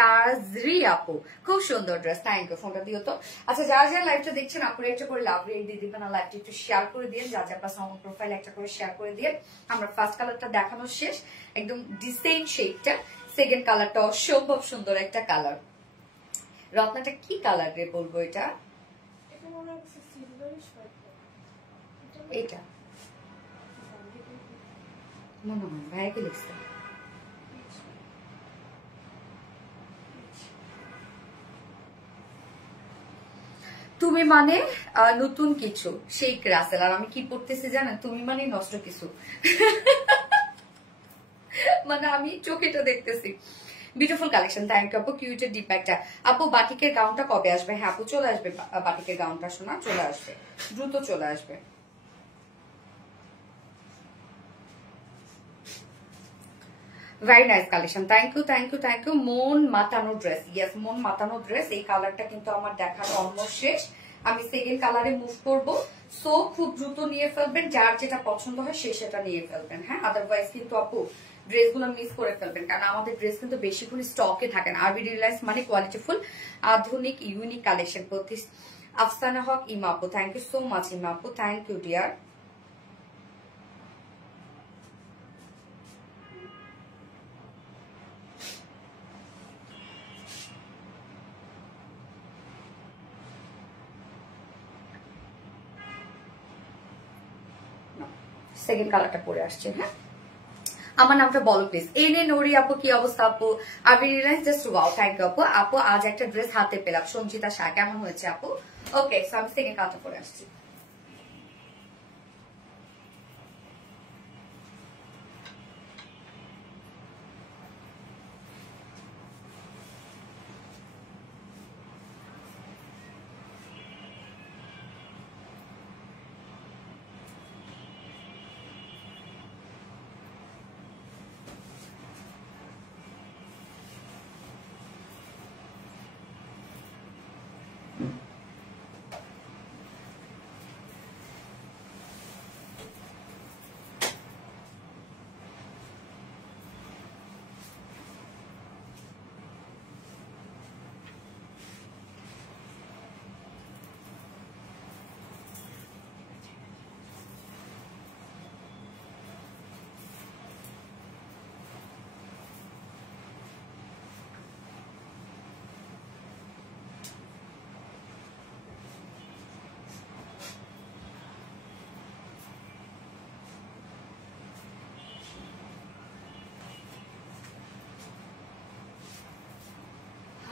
তাজরি আপু, খুব সুন্দর ড্রেস, থ্যাংক ইউ। ফোনটা দিও তো। আচ্ছা যারা যারা লাইভটা দেখছেন আপুরা একটা করে লাভ রেট দিয়ে দিবেন, আর লাইভটা একটু শেয়ার করে দিয়ে, যা যা প্লাস আমার প্রোফাইল একটা করে শেয়ার করে দিয়ে। আমরা ফার্স্ট কালারটা দেখানো শেষ, একদম ডিসেন্ট শেডটা। সেকেন্ড কালারটা অসম্ভব সুন্দর একটা কালার। রত্নাটা কি কালার রে বলবো? এটা এটা মনে হয় ভাইয়াকে লিখছে। তুমি মানে নতুন কিছু, শেখ রাসেল। আর আমি কি পড়তেছি জানেন? তুমি মানে নষ্ট কিছু। মানে আমি চোখেটা দেখতেছি। বিউটিফুল কালেকশন, থ্যাংক ইউ আপু। কিউটের ডিপ একটা আপু। বাটিকের গাউনটা কবে আসবে? হ্যাঁ আপু চলে আসবে, বাটিকের গাউনটা শোনা চলে আসবে, দ্রুত চলে আসবে। Very nice collection, thank you thank you thank you. মন মাতানো ড্রেস, ইয়েস মন মাতানো ড্রেস। এই কালারটা কিন্তু আমার দেখানো অলমোস্ট শেষ, আমি সেকেন্ড কালারে মুভ করব। সো খুব দ্রুত নিয়ে ফেলবেন, যার যেটা পছন্দ হয় সে সেটা নিয়ে ফেলবেন। হ্যাঁ আদারওয়াইজ কিন্তু আপু ড্রেসগুলো মিস করে ফেলবেন, কারণ আমাদের ড্রেস কিন্তু বেশিক্ষণ স্টকে থাকে না। আরবি রিলায়েন্স মানে কোয়ালিটিফুল আধুনিক ইউনিক কালেকশন। আফসানা হক ইমাপু, থ্যাংক ইউ সো মাচ ইমাপু, থ্যাংক ইউ ডিয়ার। সেকেন্ড কালারটা পরে আসছে। হ্যাঁ আমার নামটা বলো প্লিজ। এনে নোরি আপু, কি অবস্থা আপু? RB Reliance just wow, thank you আপু। আপু আজ একটা ড্রেস হাতে পেলাম, সঞ্চিতা শাহ, কেমন হয়েছে আপু? ওকে সো আমি সেকেন্ড কালারটা পরে আসছি।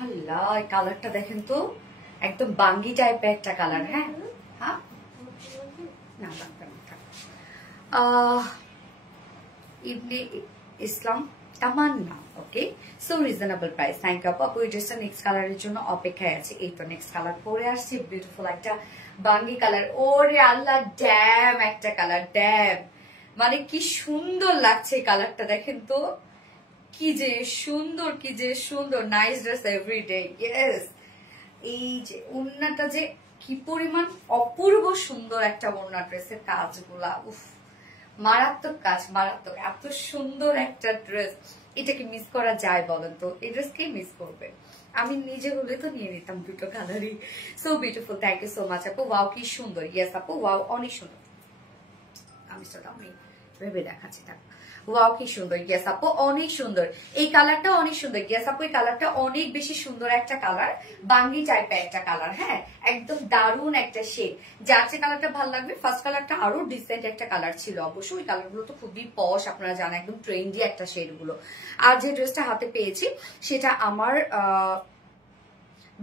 আল্লাহ কালারটা দেখেন তো, একদম বাঙ্গি টাইপের একটা কালার। হ্যাঁ হ্যাঁ না Ibne Islam Tamanna. Okay, so reasonable price. Thank you আপু। এই ড্রেসটা নেক্সট কালারের জন্য অপেক্ষায় আছে। এই তো নেক্সট কালার পরে আসছে, বিউটিফুল একটা বাঙ্গি কালার। ওরে আল্লাহ, ড্যাম একটা কালার, ড্যাম মানে কি সুন্দর লাগছে এই কালারটা, দেখেন তো কি যে সুন্দর, কি যে সুন্দর। Nice dress everyday. ইয়েস, এই যে ওড়নাটা যে কি পরিমাণ অপূর্ব সুন্দর একটা ওড়না, ড্রেসের কাজগুলা উফ মারাত্মক কাজ, মারাত্মক। এত সুন্দর একটা ড্রেস, এটাকে মিস করা যায় বলেন তো? এই ড্রেস কে মিস করবে? আমি নিজে হলে তো নিয়ে নিতাম দুটো কালারই। So beautiful, thank you so much আপু। ওয়াও কি সুন্দর। ইয়েস আপু, ওয়াও অনেক সুন্দর। আমি ভেবে দেখাচ্ছি, থাক। ওয়াও কি সুন্দর। ইয়েস আপু, অনেক সুন্দর। এই কালারটা অনেক সুন্দর। ইয়েস আপু, এই কালারটা অনেক বেশি সুন্দর একটা কালার, বাঙ্গি টাইপের একটা কালার। হ্যাঁ, একদম দারুণ একটা শেড। যার যে কালারটা ভালো লাগবে। ফার্স্ট কালারটা আরো ডিসেন্ট একটা কালার ছিল অবশ্যই। ওই কালারগুলো তো খুবই পশ, আপনারা জানেন, একদম ট্রেন্ডি একটা শেড গুলো। আর যে ড্রেসটা হাতে পেয়েছি সেটা আমার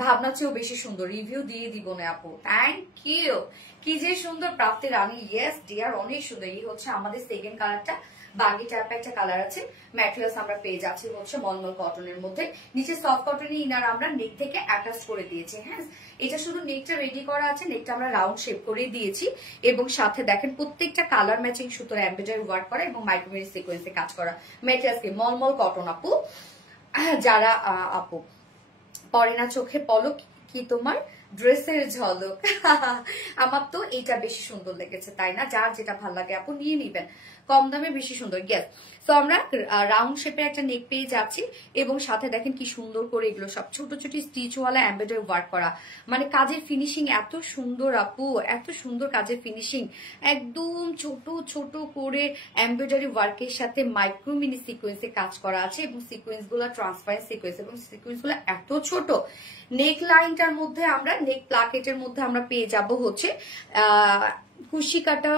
ভাবনা চেয়েও বেশি সুন্দর। রিভিউ দিয়ে দিব না আপু। Thank you. কি যে সুন্দর প্রাপ্তি রানী। ইয়েস ডিয়ার, অনেক সুন্দর। এই হচ্ছে আমাদের সেকেন্ড কালারটা, বাগি টাইপ একটা কালার আছে। ম্যাটেরিয়ালস আমরা পেয়ে যাচ্ছি হচ্ছে মলমল কটনের মধ্যে। নিচে সফট কটনের ইনার আমরা নেক থেকে অ্যাটাচ করে দিয়েছি। হ্যাঁ, এটা শুধু নেকটা রেডি করা আছে, নেকটা আমরা রাউন্ড শেপ করে দিয়েছি এবং সাথে দেখেন প্রত্যেকটা কালার ম্যাচিং সুতোর এমব্রয়ডারি ওয়ার্ক করা এবং মাইক্রোমেরি সিকোয়েন্সে কাজ করা। ম্যাটেরিয়ালস কি মলমল কটন আপু। যারা আপু পরে না চোখে পলক কি তোমার ড্রেসের ঝলক। আমার তো এইটা বেশি সুন্দর লেগেছে, তাই না? যার যেটা ভালো লাগে আপু নিয়ে নিবেন, কম দামে বেশি সুন্দর। ইয়েস, তো আমরা রাউন্ড শেপে একটা নেক পেয়ে যাচ্ছি এবং সাথে দেখেন কি সুন্দর করে এগুলো সব ছোট ছোট স্টিচওয়ালা এমব্রয়ডারি ওয়ার্ক করা। মানে কাজের ফিনিশিং এত সুন্দর আপু, এত সুন্দর কাজের ফিনিশিং। একদম ছোট ছোট করে এমব্রয়ডারি ওয়ার্কের সাথে মাইক্রো মিনি সিকোয়েন্সে কাজ করা আছে এবং সিকোয়েন্স গুলো ট্রান্সপারেন্ট সিকোয়েন্স এবং সিকোয়েন্স গুলো এত ছোট। নেক লাইনটার মধ্যে আমরা নেক প্লাকেটের মধ্যে আমরা পেয়ে যাব হচ্ছে কুশি কাটা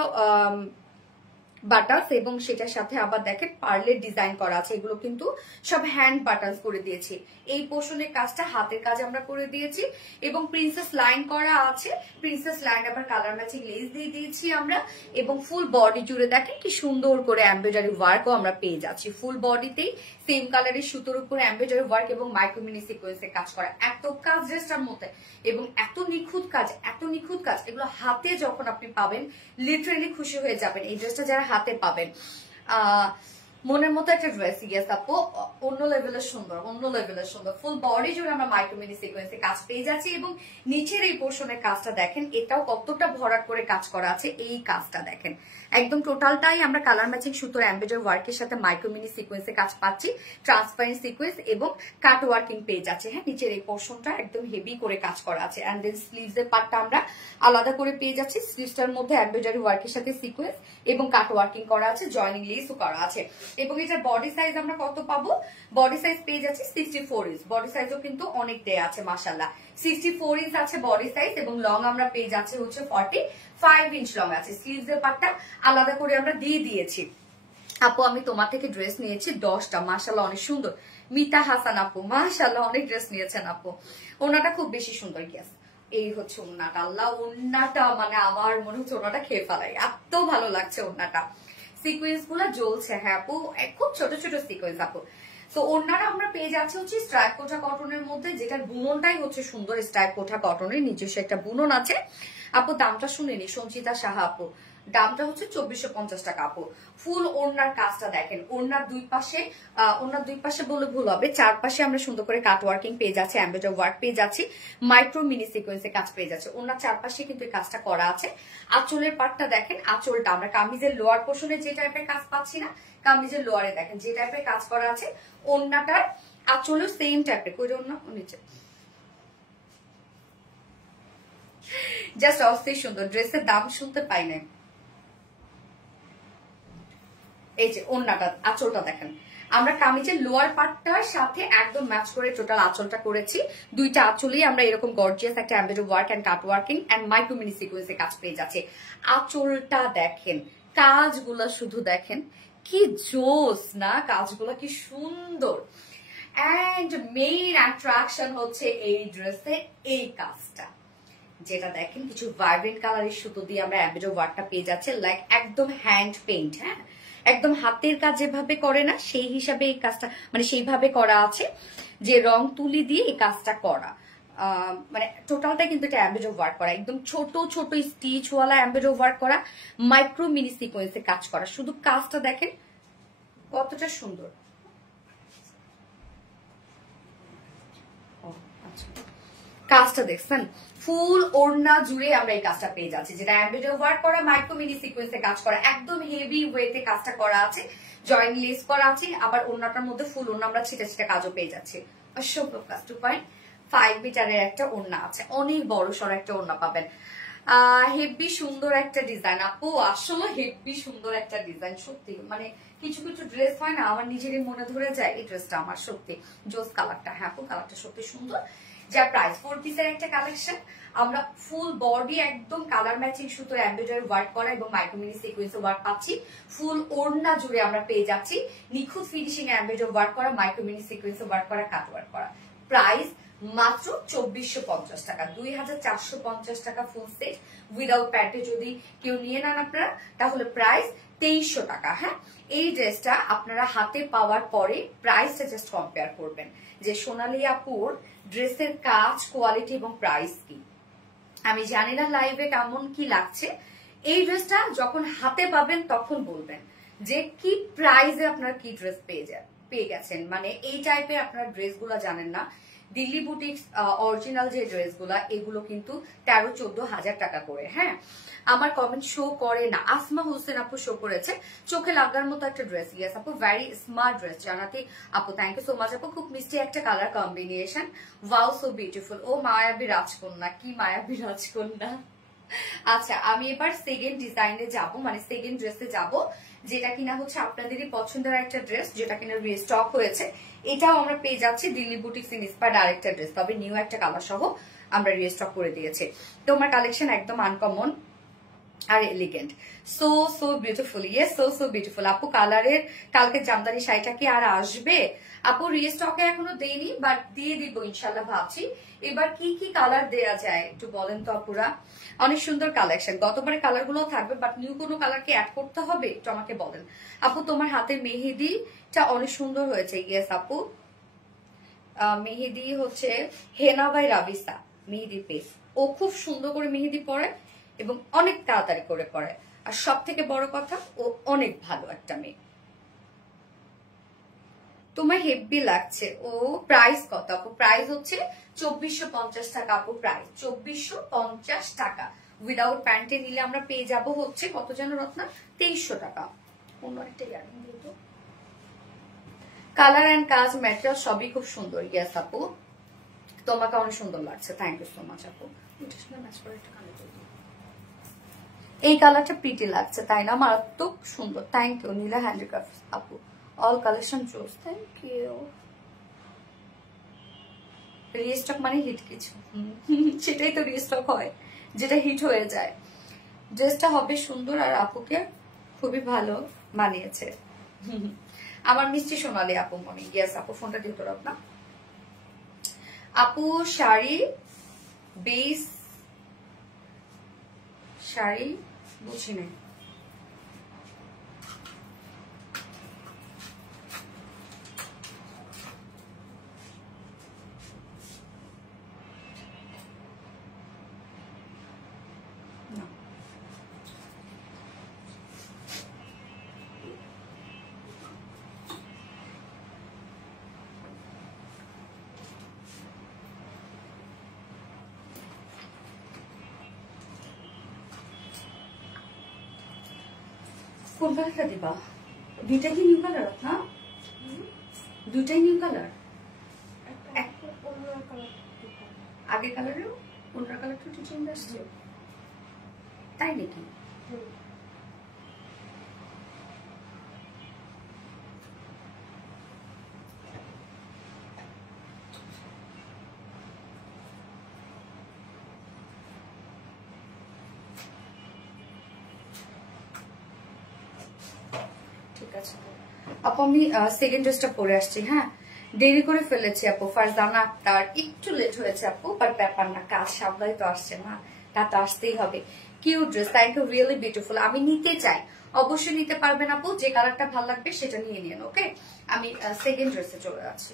বাটাস এবং সেটার সাথে আবার দেখেন পার্লের ডিজাইন করা আছে। এগুলো কিন্তু সব হ্যান্ড বাটাস করে দিয়েছি। এই পোর্শনের কাজটা হাতের কাজ আমরা করে দিয়েছি এবং প্রিন্সেস লাইন করা আছে। প্রিন্সেস লাইন আবার কালার ম্যাচিং লেস দিয়ে দিয়েছি আমরা এবং ফুল বডি জুড়ে দেখেন কি সুন্দর করে এমব্রয়ডারি ওয়ার্কও আমরা পেয়ে যাচ্ছি। ফুল বডিতেই সেম কালারের সুতোর উপর এমব্রয়ডারি ওয়ার্ক এবং মাইক্রোমিনি সিকোয়েন্সে কাজ করা। এত কাজ ড্রেসটার মধ্যে এবং এত নিখুঁত কাজ, এত নিখুঁত কাজ। এগুলো হাতে যখন আপনি পাবেন লিটারেলি খুশি হয়ে যাবেন। এই ড্রেসটা যারা হাতে পাবেন মনের মতো একটা ড্রেস। ইয়েস আপু, অন্য লেভেলের সুন্দর, অন্য লেভেলের সুন্দর। ফুল বডি জুড়ে আমরা মাইক্রোমিনি সিকোয়েন্সে কাজ পেয়ে যাচ্ছি এবং নিচের এই পোর্শনের কাজটা দেখেন, এটাও কতটা ভরাট করে কাজ করা আছে। এই কাজটা দেখেন, একদম টোটালটাই আমরা কালার ম্যাচিং সুতোর এমব্রয়ডারি ওয়ার্কের সাথে মাইক্রোমিনি সিকোয়েন্সে কাজ পাচ্ছি, ট্রান্সপারেন্ট সিকোয়েন্স এবং কাট ওয়ার্কিং পেয়ে যাচ্ছে। হ্যাঁ, নিচের এই পোর্শনটা একদম হেভি করে কাজ করা আছে। এন্ড দেন স্লিভস এর পার্টটা আমরা আলাদা করে পেয়ে যাচ্ছি। স্লিভসটার মধ্যে এমব্রয়ডারি ওয়ার্কের সাথে সিকোয়েন্স এবং কাট ওয়ার্কিং করা আছে, জয়েনিং লেসও করা আছে। এবং এটার বডি সাইজ আমরা কত পাবো? বডি সাইজ পেয়ে যাচ্ছি 64 ইঞ্চ। বডি সাইজও কিন্তু অনেক দেয়া আছে মাশাআল্লাহ। 64 ইঞ্চ আছে বডি সাইজ এবং লং আমরা পেয়ে যাচ্ছি হচ্ছে 45 ইঞ্চ লং আছে। স্লিভস এর পার্টটা আলাদা করে আমরা দিয়ে দিয়েছি। আপু আমি তোমার থেকে ড্রেস নিয়েছি 10টা, মাশাআল্লাহ অনেক সুন্দর। মিতা হাসান আপু, মাশাআল্লাহ অনেক ড্রেস নিয়েছেন আপু। ওনাটা খুব বেশি সুন্দর। ইয়েস, এই হচ্ছে ওন্নাটা। আল্লাহ, ওন্নাটা মানে আমার মনে হচ্ছে ওন্নাটা খেয়ে ফেলাই, এত ভালো লাগছে ওন্নাটা। সিকোয়েন্স গুলা জ্বলছে। হ্যাঁ আপু, খুব ছোট ছোট সিকোয়েন্স আপু। তো ওন্নাটা আমরা পেয়ে যাচ্ছি হচ্ছে স্ট্রাইপ কোঠা কটনের মধ্যে, যেটার বুননটাই হচ্ছে সুন্দর। স্ট্রাইপ কোঠা কটনের নিজস্ব একটা বুনন আছে আপু। দামটা শুনেনি সঞ্চিতা সাহা আপু, দামটা হচ্ছে 2450 টাকা আপু। ফুল ওড়নার কাজটা দেখেন, ওড়নার দুই পাশে বলে ভুল হবে, চারপাশে আমরা সুন্দর করে কাট ওয়ার্কিং পেয়ে যাচ্ছি, এমব্রয়ডারি ওয়ার্ক পেয়ে যাচ্ছি, মাইক্রো মিনি সিকোয়েন্সে কাজ পেয়ে যাচ্ছে। ওড়নার চারপাশে কিন্তু এই কাজটা করা আছে। আঁচলের পার্টটা দেখেন, আঁচলটা আমরা কামিজের লোয়ার পোর্শনে যে টাইপের কাজ পাচ্ছি না, কামিজের লোয়ারে দেখেন যে টাইপের কাজ করা আছে। ওড়নাটার আঁচলেও সেম টাইপের কই ওড়না নিচে জাস্ট অস্থির সুন্দর। ড্রেসের দাম শুনতে পাই না। এই যে ওন্নাটা, আঁচলটা দেখেন, আমরা কামিজের লোয়ার পার্টটার সাথে একদম ম্যাচ করে টোটাল আঁচলটা করেছি। দুইটা আঁচলেই আমরা এরকম গর্জিয়াস একটা embroidery work and cut working and micro mini সিকোয়েন্সে কাজ পেয়ে যাচ্ছে। আঁচলটা দেখেন, কাজগুলা শুধু দেখেন কি জোস না, কাজগুলা কি সুন্দর। এন্ড মেইন অ্যাট্রাকশন হচ্ছে এই ড্রেসে এই কাজটা। যেটা দেখেন কিছু ভাইব্রেন্ট কালারের সুতো দিয়ে আমরা এমব্রয়ডারি ওয়ার্কটা পেয়ে যাচ্ছে, লাইক একদম হ্যান্ড পেইন্ট, হ্যাঁ একদম হাতের কাজ যেভাবে করে না সেই হিসাবে এই কাজটা মানে সেইভাবে করা আছে, যে রং তুলি দিয়ে এই কাজটা করা। মানে টোটালটা কিন্তু এটা এমব্রয়ডারি ওয়ার্ক করা, একদম ছোট ছোট স্টিচ ওয়ালা এমব্রয়ডারি ওয়ার্ক করা, মাইক্রো মিনি সিকোয়েন্সে কাজ করা। শুধু কাজটা দেখেন কতটা সুন্দর। কাজটা দেখছেন ফুল ওড়না জুড়ে আমরা এই কাজটা পেয়ে যাচ্ছি, যেটা এমব্রয়ডারি ওয়ার্ক করা, মাইক্রো মিনি সিকোয়েন্সে কাজ করা, একদম হেভি ওয়েতে কাজটা করা আছে, জয়েন্ট লেস করা আছে, আবার ওড়নাটার মধ্যে ফুল ওড়না আমরা ছিটা ছিটা কাজও পেয়ে যাচ্ছি। অসম্ভব কাজ, 2.5 মিটারের একটা ওড়না আছে, অনেক বড় সড় একটা ওড়না পাবেন। হেভি সুন্দর একটা ডিজাইন আপু, আসলে হেভি সুন্দর একটা ডিজাইন সত্যি। মানে কিছু কিছু ড্রেস হয় না আমার নিজেরই মনে ধরে যায়, এই ড্রেসটা আমার সত্যি জোস কালারটা, হ্যাঁ আপু কালারটা সত্যি সুন্দর। যার প্রাইস 4 পিসের একটা কালেকশন, আমরা ফুল বডি একদম কালার ম্যাচিং সুতো এমব্রয়ডারি ওয়ার্ক করা এবং মাইক্রোমিনি সিকোয়েন্স ওয়ার্ক পাচ্ছি, ফুল ওড়না জুড়ে আমরা পেয়ে যাচ্ছি নিখুঁত ফিনিশিং এমব্রয়ডারি ওয়ার্ক করা, মাইক্রোমিনি সিকোয়েন্স ওয়ার্ক করা, কাট ওয়ার্ক করা। প্রাইস মাত্র 2450 টাকা, 2450 টাকা ফুল সেট উইদাউট প্যান্টে যদি কেউ নিয়ে নেন আপনারা তাহলে প্রাইস 2300 টাকা। হ্যাঁ এই ড্রেসটা আপনারা হাতে পাওয়ার পরে প্রাইসটা জাস্ট কম্পেয়ার করবেন যে সোনালী আপুর ড্রেসের কাজ, কোয়ালিটি এবং প্রাইস কি। আমি জানি না লাইভে কেমন কি লাগছে, এই ড্রেসটা যখন হাতে পাবেন তখন বলবেন যে কি প্রাইসে আপনারা কি ড্রেস পেয়ে গেছেন। মানে এই টাইপের আপনারা ড্রেসগুলো জানেন না, দিল্লি বুটিক্স অরিজিনাল যে ড্রেসগুলা এগুলো কিন্তু 13-14 হাজার টাকা করে। হ্যাঁ আমার কমেন্ট শো করে না, আসমা হোসেন আপু শো করেছে, চোখে লাগার মতো একটা ড্রেস। ইয়েস আপু ভেরি স্মার্ট ড্রেস জানাতে আপু, থ্যাংক ইউ সো মাচ আপু, খুব মিষ্টি একটা colour combination, wow so beautiful. ও মায়াবী রাজকন্যা, কি মায়াবী রাজকন্যা। আচ্ছা আমি এবার সেকেন্ড ডিজাইনে যাব, মানে সেকেন্ড ড্রেসে যাব, যেটা কিনা হচ্ছে আপনাদেরই পছন্দের একটা ড্রেস, যেটা কিনা রিস্টক হয়েছে। এটাও আমরা পেয়ে যাচ্ছি দিল্লি বুটিক্স ইন্সপায়ার্ড আরেকটা ড্রেস, তবে নিউ একটা কালার সহ আমরা রিস্টক করে দিয়েছি। তোমার কালেকশন একদম আনকমন আর elegant, so so beautiful. Yes so so beautiful আপু। কালারের কালকে জামদানি শাড়িটা কি আর আসবে আপু? রিস্টকে এখনো দেইনি, বাট দিয়ে দিব ইনশাল্লাহ ভাবছি। এবার কি কি কালার দেয়া যায় একটু বলেন তো আপুরা। অনেক সুন্দর কালেকশন, গতবারের কালার গুলো থাকবে, বাট নিউ কোনো কালারকে অ্যাড করতে হবে একটু আমাকে বলেন আপু। তোমার হাতের মেহেদিটা অনেক সুন্দর হয়েছে। ইয়েস আপু, মেহেদি হচ্ছে হেনা বাই রাবিসা মেহেদি পেজ, ও খুব সুন্দর করে মেহেদি পরে এবং অনেক তাড়াতাড়ি করে পরে, আর সব থেকে বড় কথা ও অনেক ভালো একটা মেয়ে। তোমার হেভি লাগছে। ও প্রাইস কত আপু? প্রাইস হচ্ছে 2450 টাকা আপু, প্রাইস 2450 টাকা। উইদাউট প্যান্টে নিলে আমরা পেয়ে যাব হচ্ছে কত যেন রত্না, 2300 টাকা। অন্য একটা ইয়ারিং দিয়ে তো, কালার এন্ড কাজ ম্যাটেরিয়াল সবই খুব সুন্দর। ইয়েস আপু তোমাকে অনেক সুন্দর লাগছে, থ্যাংক ইউ সো মাচ আপু। এই কালারটা প্রিটি লাগছে তাই না, মারাত্মক সুন্দর, থ্যাংক ইউ। নীলা হ্যান্ডিক্রাফট আপু, all collection choose, thank you. Restock মানে হিট কিছু, সেটাই তো রিস্টক হয়, যেটা হিট হয়ে যায়। ড্রেসটা হবে সুন্দর আর আপুকে খুবই ভালো মানিয়েছে। আমার মিষ্টি সোনালি আপু মনে। ইয়েস আপু, ফোনটা দিয়ে তোর আপনার আপু। শাড়ি বেস শাড়ি বুঝি নাই, কোন কালারটা দিবা? দুইটাই কি নিউ কালার? না দুইটাই নিউ কালার, আগের কালারেও অন্য কালারটা চেঞ্জ আসছে তাই নাকি? ঠিক আছে আপু, আমি সেকেন্ড ড্রেসটা পরে আসছি। হ্যাঁ দেরি করে ফেলেছি আপু, ফারজানা আক্তার একটু লেট হয়েছে আপু, বাট ব্যাপার না, কাজ সামলাই তো আসছে না। কাটা আসতেই হবে। Cute dress, thank you, really beautiful. আমি নিতে চাই, অবশ্যই নিতে পারবেন আপু, যে কালারটা ভালো লাগবে সেটা নিয়ে নিন। ওকে, আমি সেকেন্ড ড্রেসে চলে যাচ্ছি।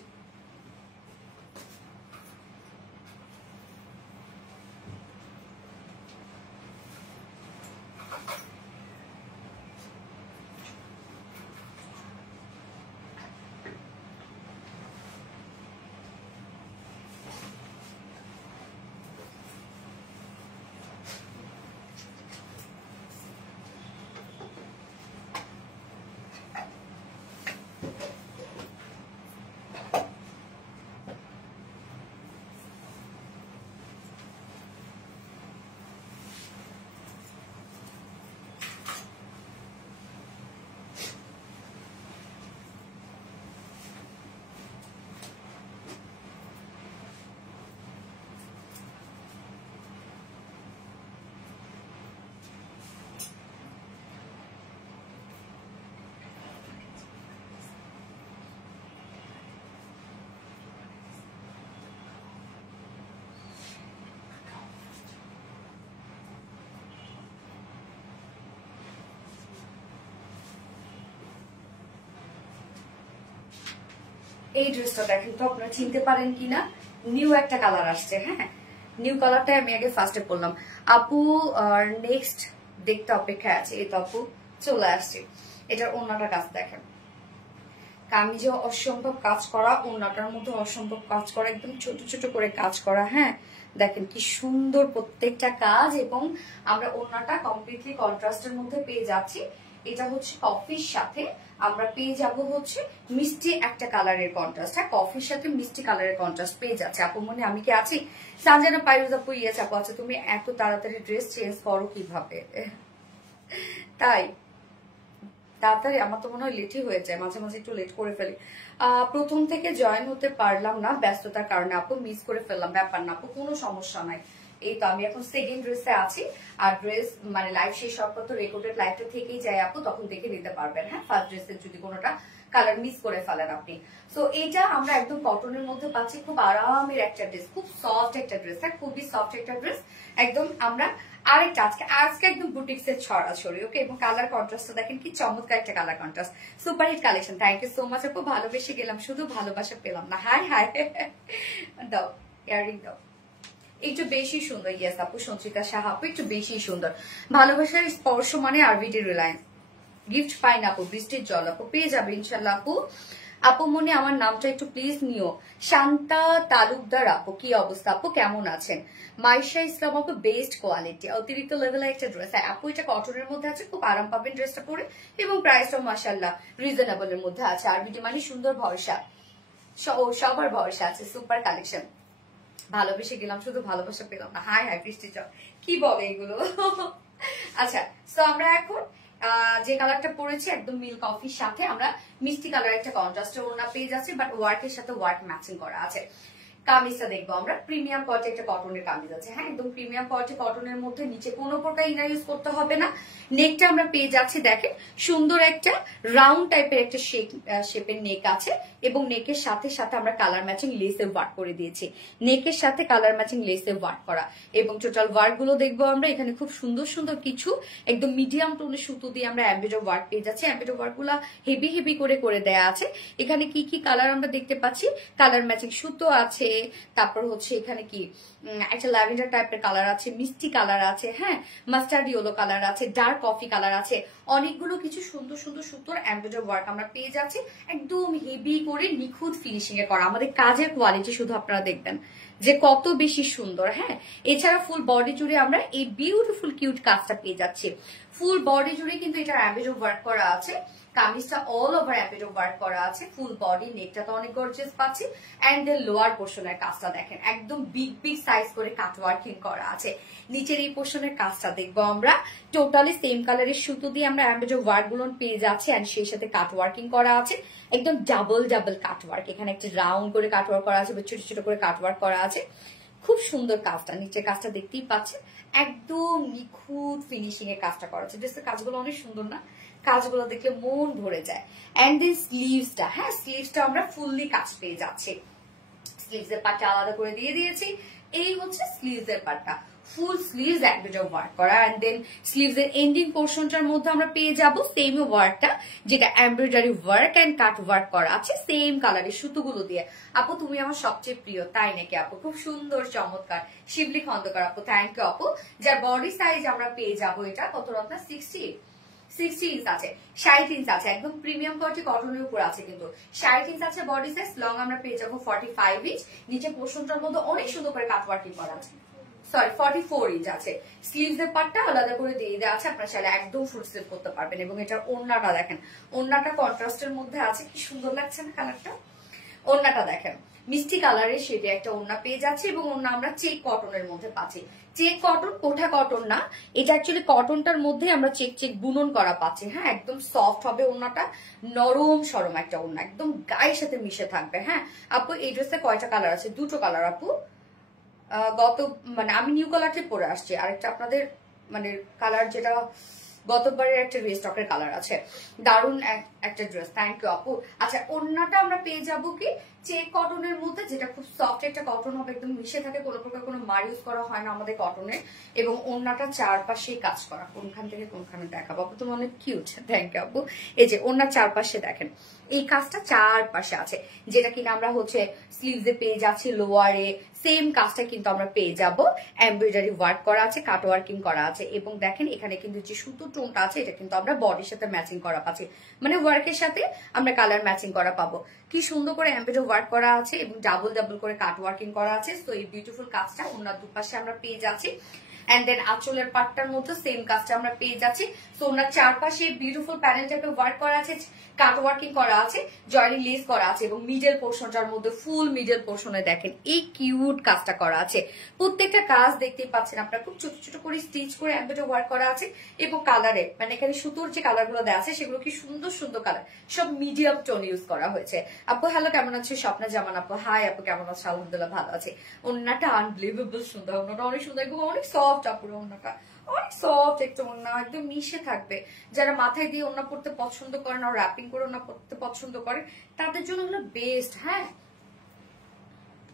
এই ড্রেসটা দেখেন তো, আপনারা চিনতে পারেন কিনা, নিউ একটা কালার আসছে। হ্যাঁ, নিউ কালারটাই আমি আগে ফার্স্টে পড়লাম। আপু আর নেক্সট দেখতে অপেক্ষায় আছে। এই তো আপু চলে আসছে। এটার ওড়নাটা কাজ দেখেন, কামিজে অসম্ভব কাজ করা, ওড়নাটার মধ্যে অসম্ভব কাজ করা, একদম ছোট ছোট করে কাজ করা। হ্যাঁ, দেখেন কি সুন্দর প্রত্যেকটা কাজ, এবং আমরা ওড়নাটা কমপ্লিটলি কন্ট্রাস্টের মধ্যে পেয়ে যাচ্ছি। এটা হচ্ছে কফির সাথে আমরা পেয়ে যাব হচ্ছে মিষ্টি একটা কালারের কন্ট্রাস্ট। হ্যাঁ, কফির সাথে মিষ্টি কালারের কন্ট্রাস্ট পেয়ে যাচ্ছে। আপু মনে আমি কি আছি? সানজানা পাইরুজ আপু, ইয়েস আপু। আচ্ছা, তুমি এত তাড়াতাড়ি ড্রেস চেঞ্জ করো কিভাবে? তাই তাড়াতাড়ি আমার তো মনে হয় লেটই হয়ে যায়, মাঝে মাঝে একটু লেট করে ফেলি। প্রথম থেকে জয়েন হতে পারলাম না ব্যস্ততার কারণে আপু, মিস করে ফেললাম। ব্যাপার না আপু, কোনো সমস্যা নাই। এই তো আমি এখন সেকেন্ড ড্রেসে আছি, আর ড্রেস মানে লাইভ শেষ হওয়ার পর তো রেকর্ডেড লাইভটা থেকেই যায় আপু, তখন দেখে নিতে পারবেন। হ্যাঁ, ফার্স্ট ড্রেসের যদি কোনোটা কালার মিস করে ফেলেন আপনি। সো এইটা আমরা একদম কটনের মধ্যে পাচ্ছি, খুব আরামের একটা ড্রেস, খুব সফট একটা ড্রেস। হ্যাঁ, খুবই সফট একটা ড্রেস একদম। আমরা আরেকটা আজকে একদম বুটিক্স এর ছড়াছড়ি। ওকে, এবং কালার কন্ট্রাস্টটা দেখেন কি চমৎকার একটা colour contrast, super hit collection. Thank you so much আপু, ভালোবেসে গেলাম, শুধু ভালোবাসা পেলাম না। হাই হাই, দাও ইয়ারিং দাও, একটু বেশি সুন্দর। ইয়েস আপু, সঞ্চিতা সাহা আপু একটু বেশি সুন্দর। ভালোবাসার স্পর্শ মানে আরবিটি রিলায়েন্স গিফট পাই না আপু, বৃষ্টির জল আপু পেয়ে যাবে ইনশাল্লাহ আপু। আপু মনে আমার নামটা একটু প্লিজ নিও। শান্তা তালুকদার আপু, কি অবস্থা আপু, কেমন আছেন? মাইশা ইসলাম আপু, বেস্ট কোয়ালিটি, অতিরিক্ত লেভেলের একটা ড্রেস। আপু এটা কটনের মধ্যে আছে, খুব আরাম পাবেন ড্রেসটা পরে, এবং প্রাইসটাও মাশাআল্লাহ রিজনেবল এর মধ্যে আছে। আরবিটি মানে সুন্দর, ভরসা, সবার ভরসা আছে, সুপার কালেকশন। ভালোবেসে গেলাম, শুধু ভালোবাসা পেলাম না। হাই হাই বৃষ্টি চল, কি বলে এগুলো? আচ্ছা, তো আমরা এখন যে কালারটা পরেছি একদম মিল্ক কফির সাথে আমরা মিষ্টি কালার একটা কন্ট্রাস্টের ওড়না পেয়ে যাচ্ছি, বাট ওয়ার্কের সাথে ওয়ার্ক ম্যাচিং করা আছে। কামিজটা দেখবো আমরা, প্রিমিয়াম কোয়ালিটি একটা কটনের কামিজ আছে। হ্যাঁ, একদম প্রিমিয়াম কোয়ালিটি কটনের মধ্যে, নিচে কোনো প্রকার ইনার ইউজ করতে হবে না। নেকটা আমরা পেয়ে যাচ্ছি দেখেন, সুন্দর একটা রাউন্ড টাইপের একটা শেপের নেক আছে, এবং নেকের সাথে সাথে আমরা কালার ম্যাচিং লেসে ওয়ার্ক করে দিয়েছি। নেকের সাথে কালার ম্যাচিং লেসে ওয়ার্ক করা, এবং টোটাল ওয়ার্ক গুলো দেখবো আমরা। এখানে খুব সুন্দর সুন্দর কিছু একদম মিডিয়াম টোনের সুতো দিয়ে আমরা এমব্রয়ডারি ওয়ার্ক পেয়ে যাচ্ছি। এমব্রয়ডারি ওয়ার্ক গুলা হেভি হেভি করে দেয়া আছে। এখানে কি কি কালার আমরা দেখতে পাচ্ছি, কালার ম্যাচিং সুতো আছে, তারপর হচ্ছে এখানে কি একটা ল্যাভেন্ডার টাইপের কালার আছে, মিষ্টি কালার আছে, হ্যাঁ মাস্টার্ড ইয়েলো কালার আছে, ডার্ক কফি কালার আছে, অনেকগুলো কিছু সুন্দর সুন্দর সুতোর এমব্রয়ডারি ওয়ার্ক আমরা পেয়ে যাচ্ছি, একদম হেভি করে নিখুঁত ফিনিশিং এ করা। আমাদের কাজের কোয়ালিটি শুধু আপনারা দেখবেন যে কত বেশি সুন্দর। হ্যাঁ, এছাড়া ফুল বডি জুড়ে আমরা এই বিউটিফুল কিউট কাজটা পেয়ে যাচ্ছি। ফুল বডি জুড়ে কিন্তু এটা এমব্রয়ডারি ওয়ার্ক করা আছে, কামিজটা অল ওভার এমব্রয়ডারি ওয়ার্ক করা আছে, ফুল বডি, নেকটা তো অনেক গর্জিয়াস পাচ্ছি, এন্ড দেন লোয়ার পোর্শনের কাজটা দেখেন একদম বিগ বিগ সাইজ করে কাট ওয়ার্কিং করা আছে। নিচের এই পোর্শনের কাজটা দেখবো আমরা, টোটালি সেম কালারের সুতো দিয়ে আমরা এমব্রয়ডারি ওয়ার্ক গুলো পেয়ে যাচ্ছি, এন্ড সেই সাথে কাট ওয়ার্কিং করা আছে, একদম ডাবল ডাবল কাট ওয়ার্ক। এখানে একটা রাউন্ড করে কাট ওয়ার্ক করা আছে, ছোট ছোট করে কাট ওয়ার্ক করা আছে, খুব সুন্দর কাজটা। নিচের কাজটা দেখতেই পাচ্ছেন, একদম নিখুঁত ফিনিশিং এর কাজটা করা আছে। ড্রেসের কাজগুলো অনেক সুন্দর না, কাজগুলো দেখলে মন ভরে যায়। এন্ড দেন স্লিভসটা, হ্যাঁ স্লিভসটা আমরা ফুললি কাজ পেয়ে যাচ্ছি। স্লিভস এর পার্টটা আলাদা করে দিয়ে দিয়েছি, এই হচ্ছে স্লিভস এর পার্টটা। ফুল স্লিভস একদম ওয়ার্ক করা, এন্ড দেন স্লিভস এর এন্ডিং পোর্শনটার মধ্যে আমরা পেয়ে যাব সেম ওয়ার্কটা, যেটা embroidery work and cut work করা আছে সেম কালারের সুতোগুলো দিয়ে। আপু তুমি আমার সবচেয়ে প্রিয়, তাই নাকি আপু? খুব সুন্দর চমৎকার। শিবলি খন্দকার আপু, থ্যাংক ইউ আপু। যার বডি সাইজ আমরা পেয়ে যাব এটা কত রত্না 60 ইঞ্চ আছে, 60 ইঞ্চ আছে, একদম প্রিমিয়াম কোয়ালিটি কটনের উপর আছে, কিন্তু 60 ইঞ্চ আছে বডি সাইজ। লং আমরা পেয়ে যাবো 45 ইঞ্চ, নিচে পোর্শনটার মধ্যে অনেক সুন্দর করে কাট ওয়ার্কিং করা আছে, সরি 44 ইঞ্চ আছে। স্লিভস এর পার্টটা আলাদা করে দিয়ে দেওয়া আছে, আপনারা চাইলে একদম ফুল স্লিভ করতে পারবেন। এবং এটার ওড়নাটা দেখেন, ওড়নাটা কন্ট্রাস্টের মধ্যে আছে, কি সুন্দর লাগছে না কালারটা? ওড়নাটা দেখেন মিষ্টি কালারের শেডে একটা ওড়না পেয়ে যাচ্ছে, এবং ওড়না আমরা চেক কটনের মধ্যে পাচ্ছি। চেক কটন, কোঠা কটন না, এটা অ্যাকচুয়ালি কটনটার মধ্যে আমরা চেক চেক বুনন করা পাচ্ছি। হ্যাঁ, একদম সফট হবে ওড়নাটা, নরম সরম একটা ওড়না, একদম গায়ের সাথে মিশে থাকবে। হ্যাঁ আপু, এই ড্রেসে কয়টা কালার আছে? দুটো কালার আপু। গত মানে আমি নিউ কালারটা পরে আসছি, আরেকটা আপনাদের মানে কালার যেটা গতবারের একটা রিস্টকের কালার আছে, দারুন একটা ড্রেস, থ্যাংক ইউ আপু। আচ্ছা, ওড়নাটা আমরা পেয়ে যাবো কি চেক কটনের মধ্যে, যেটা খুব সফট একটা কটন হবে, একদম মিশে থাকে, কোনো প্রকার কোনো মার ইউজ করা হয় না আমাদের কটনের। এবং ওড়নাটা চারপাশে কাজ করা, কোনখান থেকে কোনখানে দেখাবো আপু? তুমি অনেক কিউট, থ্যাংক ইউ আপু। এই যে ওড়নার চারপাশে দেখেন এই কাজটা চারপাশে আছে, যেটা কিনা আমরা হচ্ছে স্লিভস এ পেয়ে যাচ্ছি, লোয়ারে সেম কাজটা কিন্তু আমরা পেয়ে যাব, এমব্রয়ডারি ওয়ার্ক করা আছে, কাট ওয়ার্কিং করা আছে। এবং দেখেন এখানে কিন্তু যে সুতো টোনটা আছে এটা কিন্তু আমরা বডির সাথে ম্যাচিং করা পাচ্ছি, মানে ওয়ার্কের সাথে আমরা কালার ম্যাচিং করা পাবো। কি সুন্দর করে এমব্রয়ডারি ওয়ার্ক করা আছে এবং ডাবল ডাবল করে কাট ওয়ার্কিং করা আছে। তো এই বিউটিফুল কাজটা ওনার দুপাশে আমরা পেয়ে যাচ্ছি, এন্ড দেন আঁচলের পাটটার মধ্যে সেম কাজটা আমরা পেয়ে যাচ্ছি। তো ওনার চারপাশে বিউটিফুল প্যানেল টাইপের ওয়ার্ক করা আছে, কাট ওয়ার্কিং করা আছে, জয়েনিং লেস করা আছে, এবং মিডল পোর্শনটার মধ্যে ফুল মিডল পোর্শনে দেখেন এই কিউট কাজটা করা আছে। প্রত্যেকটা কাজ দেখতেই পাচ্ছেন আপনারা, খুব ছোট ছোট করে স্টিচ করে এমব্রয়ডারি ওয়ার্ক করা আছে। এবং কালারে মানে এখানে সুতোর যে কালার গুলো দেওয়া আছে সেগুলো কি সুন্দর সুন্দর কালার, সব মিডিয়াম টোন ইউজ করা হয়েছে। আপু হ্যালো, কেমন আছে? স্বপ্না জামান আপু, হাই আপু, কেমন আছে? আলহামদুলিল্লাহ ভালো আছে। ওড়নাটা আনবিলিভেবল সুন্দর, ওড়নাটা অনেক সুন্দর এবং অনেক সফট আপুর ওড়নাটা, অনেক সফট একটা ওড়না, একদম মিশে থাকবে। যারা মাথায় দিয়ে ওড়না পড়তে পছন্দ করেন আর র্যাপিং করে ওড়না পড়তে পছন্দ করেন তাদের জন্য হলো বেস্ট। হ্যাঁ,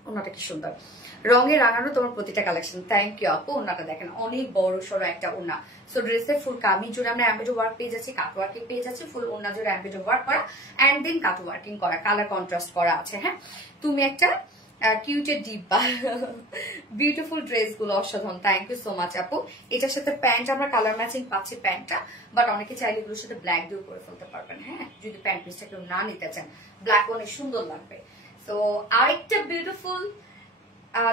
ওড়নাটা কি সুন্দর, রঙে রাঙানো তোমার প্রতিটা কালেকশন, থ্যাংক ইউ আপু। ওড়নাটা দেখেন অনেক বড় সড়ো একটা ওড়না। সো ড্রেসের ফুল কামিজ জুড়ে আমরা এমব্রয়ডারি ওয়ার্ক পেয়ে যাচ্ছি, কাট ওয়ার্কিং পেয়ে যাচ্ছি, ফুল ওড়না জুড়ে এমব্রয়ডারি ওয়ার্ক করা এন্ড দেন কাট ওয়ার্কিং করা, কালার কন্ট্রাস্ট করা আছে। হ্যাঁ, তুমি একটা কিউটের ডিব্বা, বিউটিফুল ড্রেস গুলো অসাধারণ, থ্যাংক ইউ সো মাচ আপু। এটার সাথে প্যান্ট আমরা কালার ম্যাচিং পাচ্ছি প্যান্টটা, বাট অনেকে চাইলে এগুলোর সাথে ব্ল্যাক দিয়েও করে ফেলতে পারবেন। হ্যাঁ, যদি প্যান্ট পিসটা কেউ না নিতে চান, ব্ল্যাক অনেক সুন্দর লাগবে। তো আরেকটা beautiful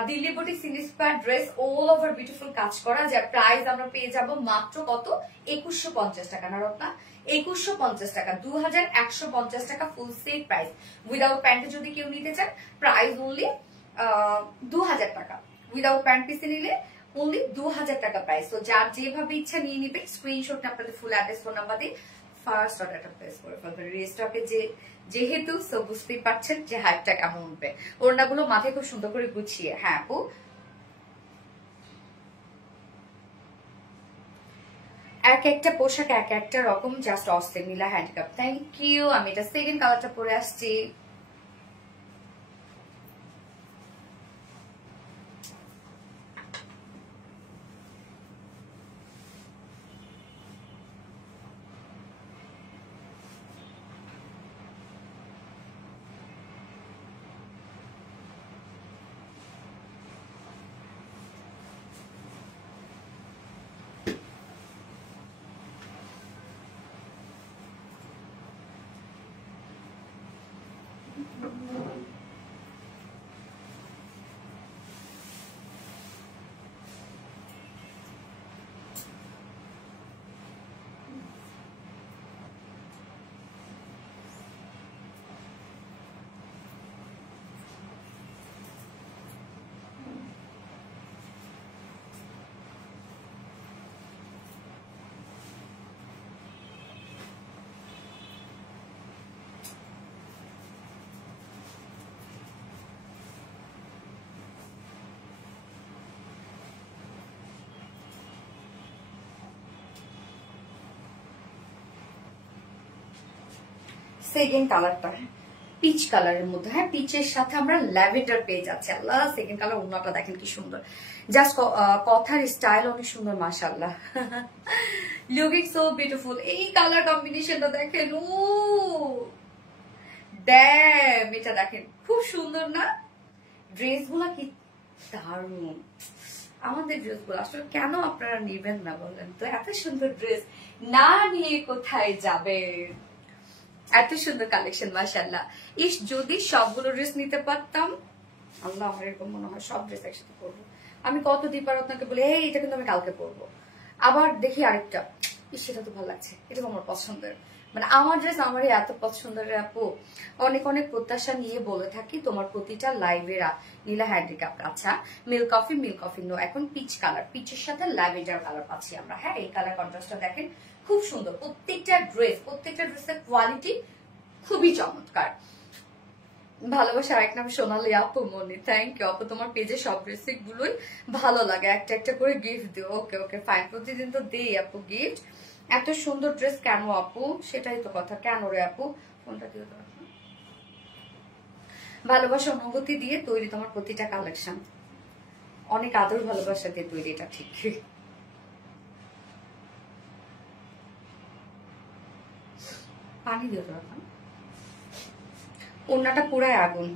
Delhi boutique inspired dress, all over beautiful কাজ করা, যার প্রাইস আমরা পেয়ে যাব মাত্র কত? 2150 টাকা না রত্না? 2150 টাকা, 2150 টাকা ফুল সেট প্রাইস। উইদাউট প্যান্টে যদি কেউ নিতে চান প্রাইস অনলি 2000 টাকা, উইদাউট প্যান্ট পিসে নিলে অনলি 2000 টাকা প্রাইস। তো যার যেভাবে ইচ্ছা নিয়ে নিবে, স্ক্রিনশট আপনাদের ফুল অ্যাড্রেস ফোন নাম্বার দিয়ে ফার্স্ট অর্ডারটা প্লেস করে ফেলবেন। রেস্টকে যেহেতু সব বুঝতেই পারছেন যে হাইপটা কেমন উঠবে। ওড়নাগুলো মাথায় খুব সুন্দর করে গুছিয়ে। হ্যাঁ আপু, এক একটা পোশাক এক একটা রকম, জাস্ট অস্থির। নীলা হ্যান্ডকাপ, থ্যাংক ইউ। আমি এটা সেকেন্ড কালারটা পরে আসছি। সেকেন্ড কালারটা পিচ কালারের মধ্যে, হ্যাঁ পিচের সাথে আমরা ল্যাভেন্ডার পেয়ে যাচ্ছি। আল্লাহ, সেকেন্ড কালার ওড়নাটা দেখেন কি সুন্দর, জাস্ট কথার স্টাইল অনেক সুন্দর মাশাআল্লাহ। Looking so beautiful. এই কালার কম্বিনেশনটা দেখেন, ও ড্যাম, এটা দেখেন খুব সুন্দর না? ড্রেসগুলা কি দারুণ। আমাদের ড্রেসগুলো আসলে কেন আপনারা নিবেন না বলেন তো? এত সুন্দর ড্রেস না নিয়ে কোথায় যাবেন? এত সুন্দর কালেকশন মাশাআল্লাহ। ইস, যদি সবগুলো ড্রেস নিতে পারতাম, আল্লাহ, আমার এরকম মনে হয় সব ড্রেস একসাথে পরবো। আমি কত দীপারত্নাকে বলি, এই এটা কিন্তু আমি কালকে পরবো, আবার দেখি আরেকটা, সেটা তো ভালো লাগছে, এটা তো আমার পছন্দের। মানে আমার ড্রেস আমারই এত পছন্দের আপু। অনেক অনেক প্রত্যাশা নিয়ে বলে থাকি তোমার প্রতিটা লাইভের নীলা হ্যান্ডিক্যাপ। আচ্ছা, মিল্ক কফি নো, এখন পিচ কালার, পিচের সাথে ল্যাভেন্ডার কালার পাচ্ছি আমরা। হ্যাঁ, এই কালার কন্ট্রাস্টটা দেখেন খুব সুন্দর। প্রত্যেকটা ড্রেসের কোয়ালিটি খুবই চমৎকার। ভালোবাসা এক নাম সোনালি আপু মনি, থ্যাংক ইউ আপু। তোমার পেজে সব ড্রেস গুলোই ভালো লাগে, একটা একটা করে গিফট দিও। ওকে ওকে ফাইন, প্রতিদিন তো দেই আপু গিফট। এত সুন্দর ড্রেস কেন আপু? সেটাই তো কথা, কেন রে আপু? ফোনটা দিয়ে দাও। ভালোবাসা অনুভূতি দিয়ে তৈরি তোমার প্রতিটা কালেকশন, অনেক আদর ভালোবাসা দিয়ে তৈরি, এটা ঠিক। পানি দিয়ে দাও। ওড়নাটা পুরাই আগুন।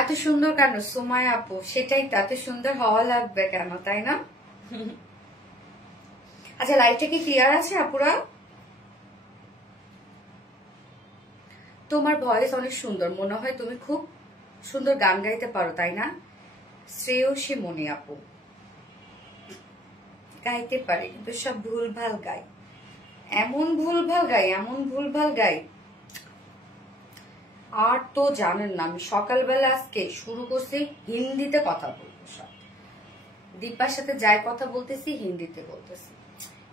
এত সুন্দর কেন সুমায়া আপু? সেটাই তো, এত সুন্দর হওয়া লাগবে কেন, তাই না? আচ্ছা, লাইটটা কি ক্লিয়ার আছে আপুরা? তোমার ভয়েস অনেক সুন্দর, মনে হয় তুমি খুব সুন্দর গান গাইতে পারো, তাই না? শ্রেয়সী মনি আপু, গাইতে পারে কিন্তু সব ভুলভাল গাই। এমন ভুলভাল গাই। আর তো জানেন না, আমি সকালবেলা আজকে শুরু করছি হিন্দিতে কথা বলবো সব। দীপার সাথে যাই কথা বলতেছি হিন্দিতে বলতেছি,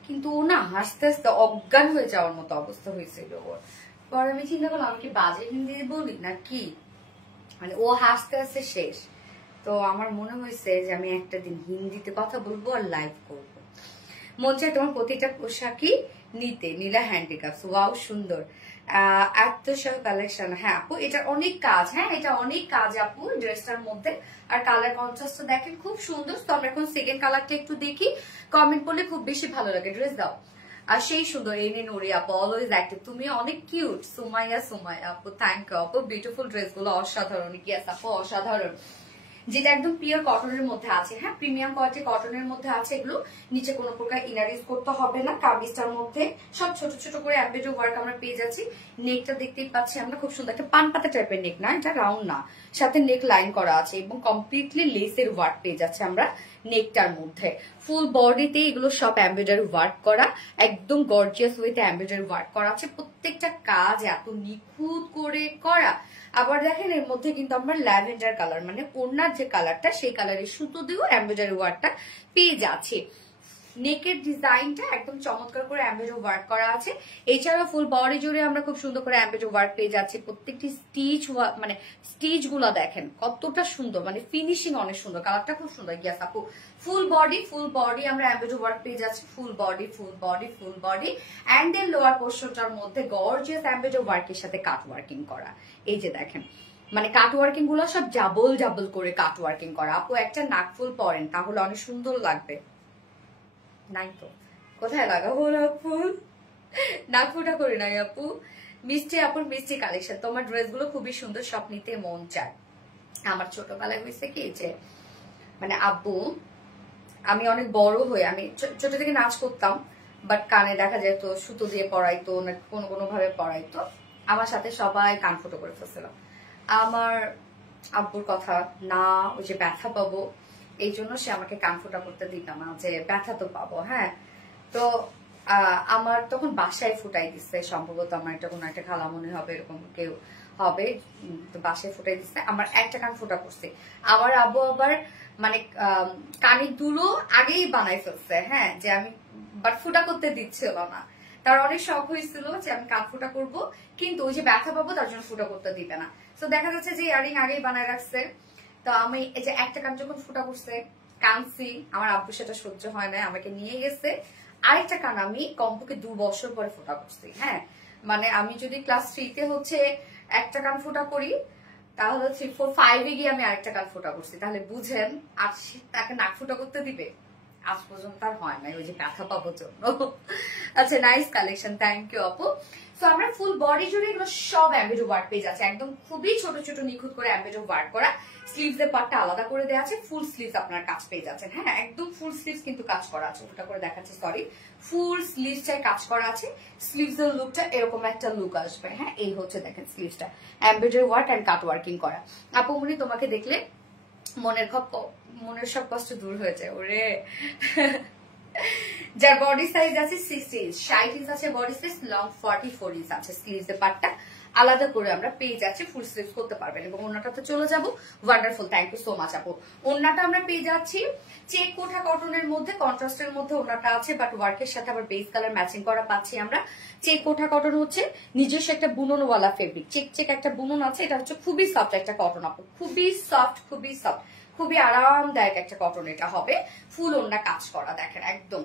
কিন্তু ও না হাসতে হাসতে অজ্ঞান হয়ে যাওয়ার মতো অবস্থা হয়েছিল ওর। পরে আমি চিন্তা করলাম আমি কি বাজে হিন্দি বলি না কি, মানে ও হাসতে হাসতে শেষ। তো আমার মনে হয়েছে যে আমি একটা দিন হিন্দিতে কথা বলবো আর লাইভ করবো। মন চায় তোমার প্রতিটা পোশাকই নিতে, নীলা হ্যান্ডিক্রাফটস, ওয়াও সুন্দর এত সব কালেকশন। হ্যাঁ আপু, এটা অনেক কাজ। হ্যাঁ, এটা অনেক কাজ আপু ড্রেসটার মধ্যে। আর কালার কন্ট্রাস্ট দেখেন খুব সুন্দর। তো আমরা এখন সেকেন্ড কালারটা একটু দেখি, কমেন্ট করলে খুব বেশি ভালো লাগে। ড্রেস দাও। আর সেই সুন্দর এনে নুরি আপু, অলওয়েজ অ্যাক্টিভ, তুমি অনেক কিউট। সুমাইয়া আপু, থ্যাংক ইউ আপু। বিউটিফুল ড্রেস গুলো অসাধারণ। ইয়েস আপু, অসাধারণ। যেটা একদম পিওর কটনের মধ্যে আছে। হ্যাঁ, প্রিমিয়াম কোয়ালিটি কটনের মধ্যে আছে এগুলো। নিচে কোনো প্রকার ইনার ইউজ করতে হবে না। কামিজটার মধ্যে সব ছোট ছোট করে এমব্রয়ডারি ওয়ার্ক আমরা পেয়ে যাচ্ছি। নেকটা দেখতেই পাচ্ছি আমরা, খুব সুন্দর একটা পান পাতা টাইপের নেক না, এটা রাউন্ড না, সাথে নেক লাইন করা আছে এবং কমপ্লিটলি লেসের ওয়ার্ক পেয়ে যাচ্ছে আমরা নেকটার মধ্যে। ফুল বডিতে এগুলো সব এমব্রয়ডারি ওয়ার্ক করা, একদম গর্জিয়াস ওয়েতে এমব্রয়ডারি ওয়ার্ক করা আছে। প্রত্যেকটা কাজ এত নিখুঁত করে করা। আবার দেখেন এর মধ্যে কিন্তু আমরা ল্যাভেন্ডার কালার, মানে ওড়নার যে কালারটা সেই কালারের সুতো দিয়েও এমব্রয়ডারি ওয়ার্কটা পেয়ে যাচ্ছে। নেকের ডিজাইনটা একদম চমৎকার করে এমব্রয়ডারি ওয়ার্ক করা আছে। এছাড়া ফুল বডি জুড়ে আমরা খুব সুন্দর করে এমব্রয়ডারি ওয়ার্ক পেয়ে যাচ্ছি। প্রত্যেকটি মানে স্টিচ গুলা দেখেন কতটা সুন্দর, মানে ফিনিশিং অনেক সুন্দর, কালারটা খুব সুন্দর। ইয়াস আপু, ফুল বডি আমরা এমব্রয়ডারি ওয়ার্ক পেয়ে যাচ্ছি। Full body and then lower পোর্শনটার মধ্যে গর্জিয়াস এমব্রয়ডারি ওয়ার্কের সাথে কাট ওয়ার্কিং করা। এই যে দেখেন, মানে কাট ওয়ার্কিং গুলো সব ডাবল করে কাট ওয়ার্কিং করা। আপু একটা নাকফুল পরেন, তাহলে অনেক সুন্দর লাগবে। নাই তো, কোথায় লাগাবো নাকফুল? নাকফুলটা করি নাই আপু। মিষ্টি আপুর মিষ্টি কালেকশন, তোমার ড্রেস গুলো খুবই সুন্দর, সব নিতে মন চায়। আমার ছোটবেলায় হয়েছে কি যে, মানে আব্বু, আমি অনেক বড় হয়ে, আমি ছোট থেকে নাচ করতাম, বাট কানে দেখা যেত সুতো দিয়ে পড়াইতো না কোনো ভাবে পড়াইতো। আমার সাথে সবাই কান ফুটো করে ফেলছিল। আমার আব্বুর কথা না, ওই যে ব্যথা পাবো, এই জন্য সে আমাকে কান ফোটা করতে দিত না, যে ব্যথা তো পাবো। হ্যাঁ, তো আমার তখন বাসায় ফুটাই দিচ্ছে, সম্ভবত আমার একটা কোনো একটা খালা মনে হবে, এরকম কেউ হবে, তো বাসায় ফুটাই দিচ্ছে। আমার একটা কান ফোটা করছে, আমার আব্বু আবার মানে কানের দুলো আগেই বানাই ফেলছে, হ্যাঁ, যে আমি বাট ফুটা করতে দিচ্ছিল না। তার অনেক শখ হয়েছিল যে আমি কান ফুটা করবো, কিন্তু ওই যে ব্যথা পাবো তার জন্য ফুটা করতে দিবে না। তো দেখা যাচ্ছে যে ইয়ারিং আগেই বানায় রাখছে। তো আমি এই যে একটা কান যখন ফুটা করছে কানছি, আমার আব্বু সেটা সহ্য হয় না, আমাকে নিয়ে গেছে। আরেকটা কান আমি কমপক্ষে 2 বছর পরে ফুটা করছি, হ্যাঁ, মানে আমি যদি ক্লাস 3-তে হচ্ছে একটা কান ফুটা করি, তাহলে 3, 4, 5-এ গিয়ে আমি আরেকটা কান ফুটা করছি, তাহলে বুঝেন আর তাকে নাক ফুটা করতে দিবে? আজ পর্যন্ত আর হয় নাই, ওই যে ব্যথা পাবোর জন্য। আচ্ছা, নাইস কালেকশন, থ্যাংক ইউ আপু। সো আমরা ফুল বডি জুড়ে এগুলো সব এমব্রয়ডারি ওয়ার্ক পেয়ে যাচ্ছে, একদম খুবই ছোট ছোট নিখুঁত করে এমব্রয়ডারি ওয়ার্ক করা। স্লিভস এর পার্টটা আলাদা করে দেওয়া আছে, ফুল স্লিভস আপনার কাজ পেয়ে যাচ্ছেন, হ্যাঁ, একদম ফুল স্লিভস কিন্তু কাজ করা আছে। ওটা করে দেখাচ্ছি, সরি, ফুল স্লিভসটাই কাজ করা আছে। স্লিভস এর লুকটা এরকম একটা লুক আসবে, হ্যাঁ, এই হচ্ছে দেখেন স্লিভসটা embroidery work and cut working করা। আপু মনি তোমাকে দেখলে মনের সব কষ্ট দূর হয়ে যায় ওরে। যার বডি সাইজ আছে 60 ইঞ্চ, 60 ইঞ্চ আছে বডি সাইজ, লং 44 ইঞ্চ আছে। স্লিভস এর পার্টটা আলাদা করে আমরা পেয়ে যাচ্ছি, ফুল স্লিভস করতে পারবেন। এবং ওন্নাটাতে চলে যাব, wonderful, thank you so much আপু। ওন্নাটা আমরা পেয়ে যাচ্ছি চেক কোঠা কটনের মধ্যে, কন্ট্রাস্টের মধ্যে ওন্নাটা আছে, বাট ওয়ার্কের সাথে আবার বেস কালার ম্যাচিং করা পাচ্ছি আমরা। চেক কোঠা কটন হচ্ছে নিজস্ব একটা বুননওয়ালা ফেব্রিক, চেক চেক একটা বুনন আছে। এটা হচ্ছে খুবই সফট একটা কটন আপু, খুবই সফট, খুবই সফট, খুবই আরামদায়ক একটা কটন এটা হবে। ফুল ওন্না কাজ করা দেখেন একদম।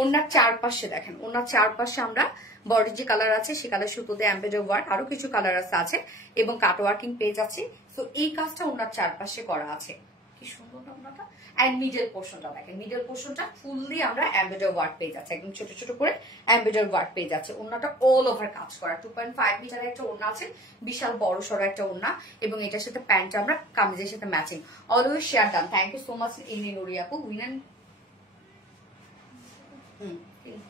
ওন্নার চারপাশে দেখেন, ওন্নার চারপাশে আমরা বডি যে কালার আছে সে কালার সুতো দিয়ে এমব্রয়ডারি ওয়ার্ক, আরো কিছু কালার আছে এবং কাট ওয়ার্কিং পেয়ে যাচ্ছি। তো এই কাজটা ওন্নার চারপাশে করা আছে, কি সুন্দর না ওন্নাটা। এন্ড মিডল পোর্শনটা দেখেন, মিডল পোর্শনটা ফুললি আমরা এমব্রয়ডারি ওয়ার্ক পেয়ে যাচ্ছে, একদম ছোট ছোট করে এমব্রয়ডারি ওয়ার্ক পেয়ে যাচ্ছে। ওন্নাটা অল ওভার কাজ করা, 2.5 মিটারের একটা ওন্না আছে, বিশাল বড় সড়ো একটা ওন্না, এবং এটার সাথে প্যান্টটা আমরা কামিজের সাথে matching. Always share done, thank you so much Ini Nuri আপু। উইনান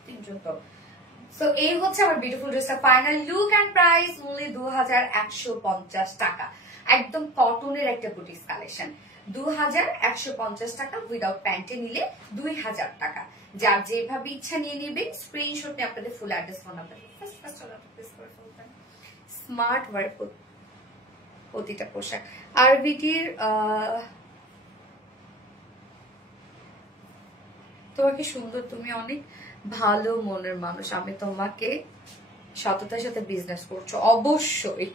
তিনজন তো। সো এই হচ্ছে আমার বিউটিফুল ড্রেসটা final look and price only 2150 টাকা। একদম কটনের একটা বুটিক্স কালেকশন, 2150 টাকা। উইদাউট প্যান্টে নিলে 2000 টাকা। যার যেভাবে ইচ্ছা নিয়ে নেবে, স্ক্রিনশট নিয়ে আপনাদের full address phone number smart wear প্রতিটা পোশাক। আরবিটির তোমাকে সুন্দর, তুমি অনেক ভালো মনের মানুষ, আমি তোমাকে সততার সাথে বিজনেস করছো অবশ্যই।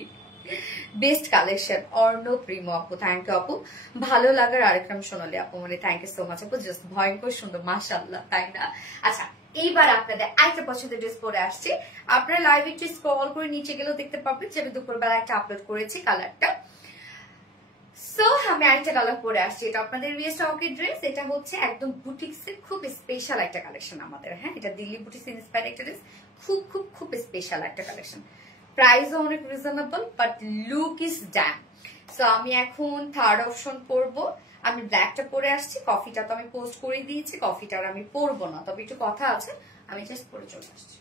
বেস্ট কালেকশন অর্ণব প্রিমো আপু, থ্যাংক ইউ আপু। ভালো লাগার আরেকটা সোনালি আপু, মানে থ্যাংক ইউ সো মাচ আপু, জাস্ট ভয়ঙ্কর সুন্দর, মাশাআল্লাহ, তাই না? আচ্ছা, এইবার আপনাদের আরেকটা পছন্দের ড্রেস পরে আসছে। আপনারা লাইভ একটু স্ক্রল করে নিচে গেলেও দেখতে পাবেন যে আমি দুপুরবেলা একটা আপলোড করেছি কালারটা। সো আমি আরেকটা কালার পরে আসছি, এটা আপনাদের রিস্টকের ড্রেস। এটা হচ্ছে একদম বুটিক্সের খুব স্পেশাল একটা কালেকশন আমাদের, হ্যাঁ, এটা দিল্লি বুটিক্স ইন্সপায়ার্ড একটা ড্রেস, খুব খুব খুব স্পেশাল একটা কালেকশন। প্রাইসও অনেক reasonable, but look is dam. So আমি এখন থার্ড অপশন পরবো। আমি ব্ল্যাকটা পরে আসছি, কফিটা তো আমি পোস্ট করে দিয়েছি, কফিটার আমি পরবো না, তবে একটু কথা আছে, আমি জাস্ট পরে চলে আসছি।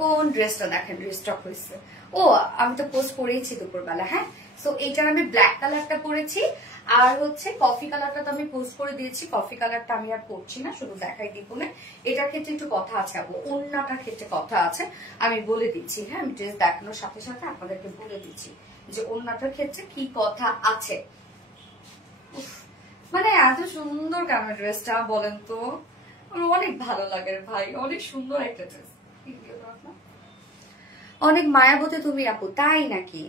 কোন ড্রেসটা দেখেন রিস্টক হয়েছে। ও আমি তো পোস্ট করেইছি দুপুরবেলা। হ্যাঁ, সো এইটার আমি ব্ল্যাক কালারটা পরেছি, আর হচ্ছে কফি কালারটা তো আমি পোস্ট করে দিয়েছি। কফি কালারটা আমি আর পরছি না, শুধু দেখাই দিব না। এটার ক্ষেত্রে একটু কথা আছে, অন্যটার ক্ষেত্রে কথা আছে, আমি বলে দিচ্ছি। হ্যাঁ, আমি ড্রেস দেখানোর সাথে সাথে আপনাদেরকে বলে দিচ্ছি যে অন্যটার ক্ষেত্রে কি কথা আছে। মানে এত সুন্দর কেন ড্রেসটা বলেন তো, আমার অনেক ভালো লাগে ভাই, অনেক সুন্দর একটা ড্রেস। অনেক মায়াবতী তুমি আপু, তাই নাকি?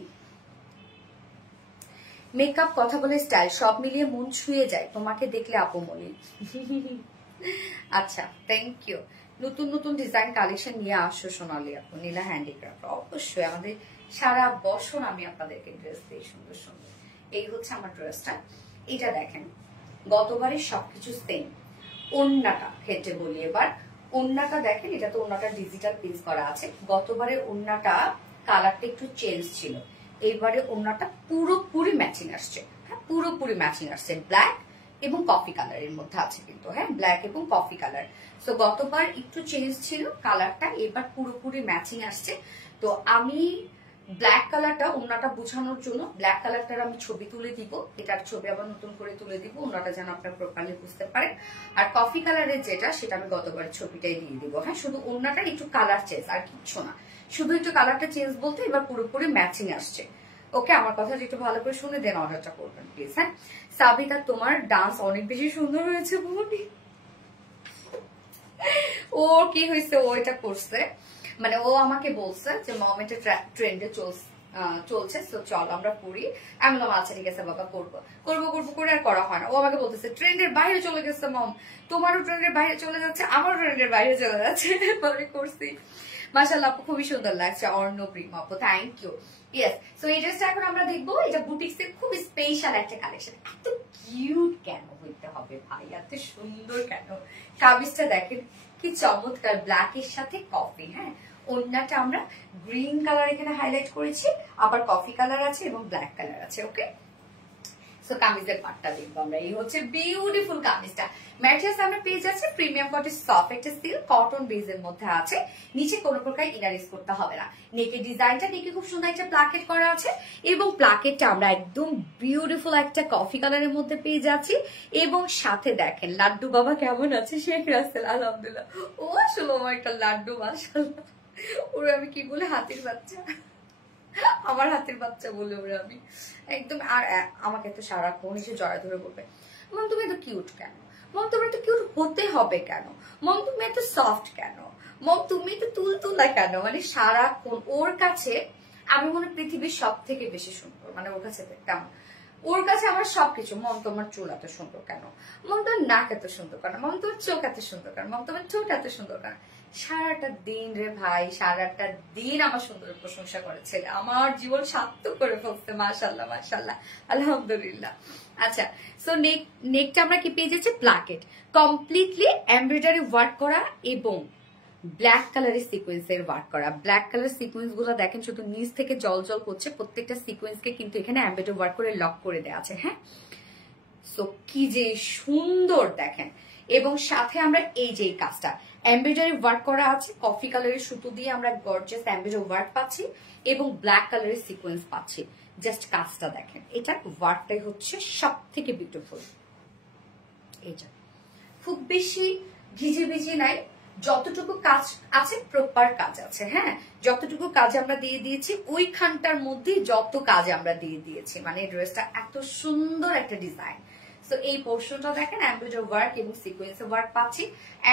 মেকআপ, কথা বলে, স্টাইল সব মিলিয়ে মন ছুঁয়ে যায় তোমাকে দেখলে আপু মনি। আচ্ছা, থ্যাংক ইউ। নতুন নতুন ডিজাইন কালেকশন নিয়ে আসো সোনালী আপু, নীলা হ্যান্ডিক্রাফট। অবশ্যই আমাদের সারা বছর আমি আপনাদেরকে ড্রেস দিই সুন্দর সুন্দর। এই হচ্ছে আমার ড্রেসটা, এটা দেখেন গতবারের সবকিছু সেম। ওন্নাটা ক্ষেত্রে বলি এবার, ওন্নাটা দেখেন, এটা তো ওন্নাটা ডিজিটাল প্রিন্ট করা আছে। গতবারে ওন্নাটা কালারটা একটু চেঞ্জ ছিল, এইবারে ওন্নাটা পুরোপুরি ম্যাচিং আসছে। হ্যাঁ, পুরোপুরি ম্যাচিং আসছে, ব্ল্যাক এবং কফি কালারের মধ্যে আছে কিন্তু। হ্যাঁ, ব্ল্যাক এবং কফি কালার। সো গতবার একটু চেঞ্জ ছিল কালারটা, এবার পুরোপুরি ম্যাচিং আসছে। তো আমি ব্ল্যাক কালারটা ওন্নাটা বোঝানোর জন্য ব্ল্যাক কালারটার আমি ছবি তুলে দিব, এটার ছবি আবার নতুন করে তুলে দিব, ওন্নাটা যেন আপনার প্রপারলি বুঝতে পারেন। আর কফি কালারের যেটা, সেটা আমি গতবারের ছবিটাই দিয়ে দিব। হ্যাঁ, শুধু ওন্নাটা একটু কালার চেঞ্জ, আর কিচ্ছু না, শুধু একটু কালারটা চেঞ্জ বলতে এবার পুরোপুরি ম্যাচিং আসছে। ওকে, আমার কথাটা একটু ভালো করে শুনে দেন অর্ডারটা করবেন প্লিজ। হ্যাঁ, সাবিতা তোমার ডান্স অনেক বেশি সুন্দর হয়েছে বলি। ও কি হয়েছে, ও এটা করছে, মানে ও আমাকে বলছে যে মম এটা ট্রেন্ডে চলছে, তো চল আমরা করি। আমি বললাম আচ্ছা ঠিক আছে বাবা, করবো করবো করবো করে আর করা হয় না। ও আমাকে বলতেছে ট্রেন্ডের বাইরে চলে গেছে মম, তোমারও ট্রেন্ডের বাইরে চলে যাচ্ছে, আমারও ট্রেন্ডের বাইরে চলে যাচ্ছে। পরে করছি। মাশাআল্লাহ আপু, খুবই সুন্দর লাগছে। অর্ণপ্রিম আপু, থ্যাংক ইউ। ইয়েস, সো এই ড্রেসটা এখন আমরা দেখবো। এটা বুটিক্সের খুব স্পেশাল একটা কালেকশন। এত কিউট কেন হইতে হবে ভাই, এত সুন্দর কেন? কামিজটা দেখেন কি চমৎকার, ব্ল্যাক এর সাথে কফি। হ্যাঁ, ওন্নাটা আমরা গ্রিন কালার এখানে হাইলাইট করেছি, আবার কফি কালার আছে এবং ব্ল্যাক কালার আছে। ওকে, সো কামিজের পার্টটা দেখবো আমরা। এই হচ্ছে বিউটিফুল কামিজটা। ম্যাটেরিয়ালস আমরা পেয়ে যাচ্ছে প্রিমিয়াম কোয়ালিটি সফট একটা সিল্ক কটন বেজের মধ্যে আছে। নিচে কোনো প্রকার ইনার ইউজ করতে হবে না। নেকের ডিজাইনটা, নেকে খুব সুন্দর একটা প্লাকেট করা আছে, এবং প্লাকেটটা আমরা একদম বিউটিফুল একটা কফি কালারের মধ্যে পেয়ে যাচ্ছি। এবং সাথে দেখেন লাড্ডু বাবা কেমন আছে, শেখ রাসেল আলহামদুলিল্লাহ। ও আসলে আমার একটা লাড্ডু, মাশাআল্লাহ। ওরা আমি কি বলে, হাতির বাচ্চা, আমার হাতের বাচ্চা বলে ওরা আমি একদম। আর আমাকে তো সারাক্ষণ এসে জড়া ধরে বলবে, মম তুমি এত কিউট কেন, মম তোমার এত কিউট হতে হবে কেন, মম তুমি এত সফট কেন, মম তুমি তো তুলতুলা কেন। মানে সারাক্ষণ ওর কাছে আমি মনে পৃথিবীর সব থেকে বেশি সুন্দর, মানে ওর কাছে কেমন, ওর কাছে আমার সবকিছু। মম তোমার চুল এত সুন্দর কেন, মম তোমার নাক এত সুন্দর কেন, মম তোমার চোখ এত সুন্দর কেন, মম তোমার ঠোঁট এত সুন্দর কেন। সারাটা দিন রে ভাই, সারাটা দিন আমার সুন্দর প্রশংসা করেছে, আমার জীবন সার্থক করে ফেলছে। মাশাআল্লাহ মাশাআল্লাহ আলহামদুলিল্লাহ। আচ্ছা, সো নেকটা আমরা কি পেয়ে যাচ্ছি, প্লাকেট কমপ্লিটলি এমব্রয়ডারি ওয়ার্ক করা এবং ব্ল্যাক কালারের সিকোয়েন্সের ওয়ার্ক করা। ব্ল্যাক কালার সিকোয়েন্স গুলো দেখেন শুধু নিচ থেকে জল জল করছে, প্রত্যেকটা সিকোয়েন্সকে কিন্তু এখানে এমব্রয়ডারি ওয়ার্ক করে লক করে দেওয়া আছে। হ্যাঁ, সো কি যে সুন্দর দেখেন। এবং সাথে আমরা এই যে কাজটা এমব্রয়ডারি ওয়ার্ক করা আছে, কফি কালারের সুতো দিয়ে আমরা গর্জিয়াস এমব্রয়ডারি ওয়ার্ক পাচ্ছি এবং ব্ল্যাক কালারের সিকোয়েন্স পাচ্ছি। জাস্ট কাজটা দেখেন, এটা ওয়ার্কটাই হচ্ছে সব থেকে বিউটিফুল। এটা খুব বেশি ভিজে ভিজে নাই, যতটুকু কাজ আছে প্রপার কাজ আছে। হ্যাঁ, যতটুকু কাজ আমরা দিয়ে দিয়েছি ওইখানটার মধ্যে যত কাজ আমরা দিয়ে দিয়েছি, মানে ড্রেসটা এত সুন্দর একটা ডিজাইন। তো এই পোর্শনটা দেখেন এমব্রয়ডারি ওয়ার্ক এবং সিকোয়েন্সের ওয়ার্ক পাচ্ছি,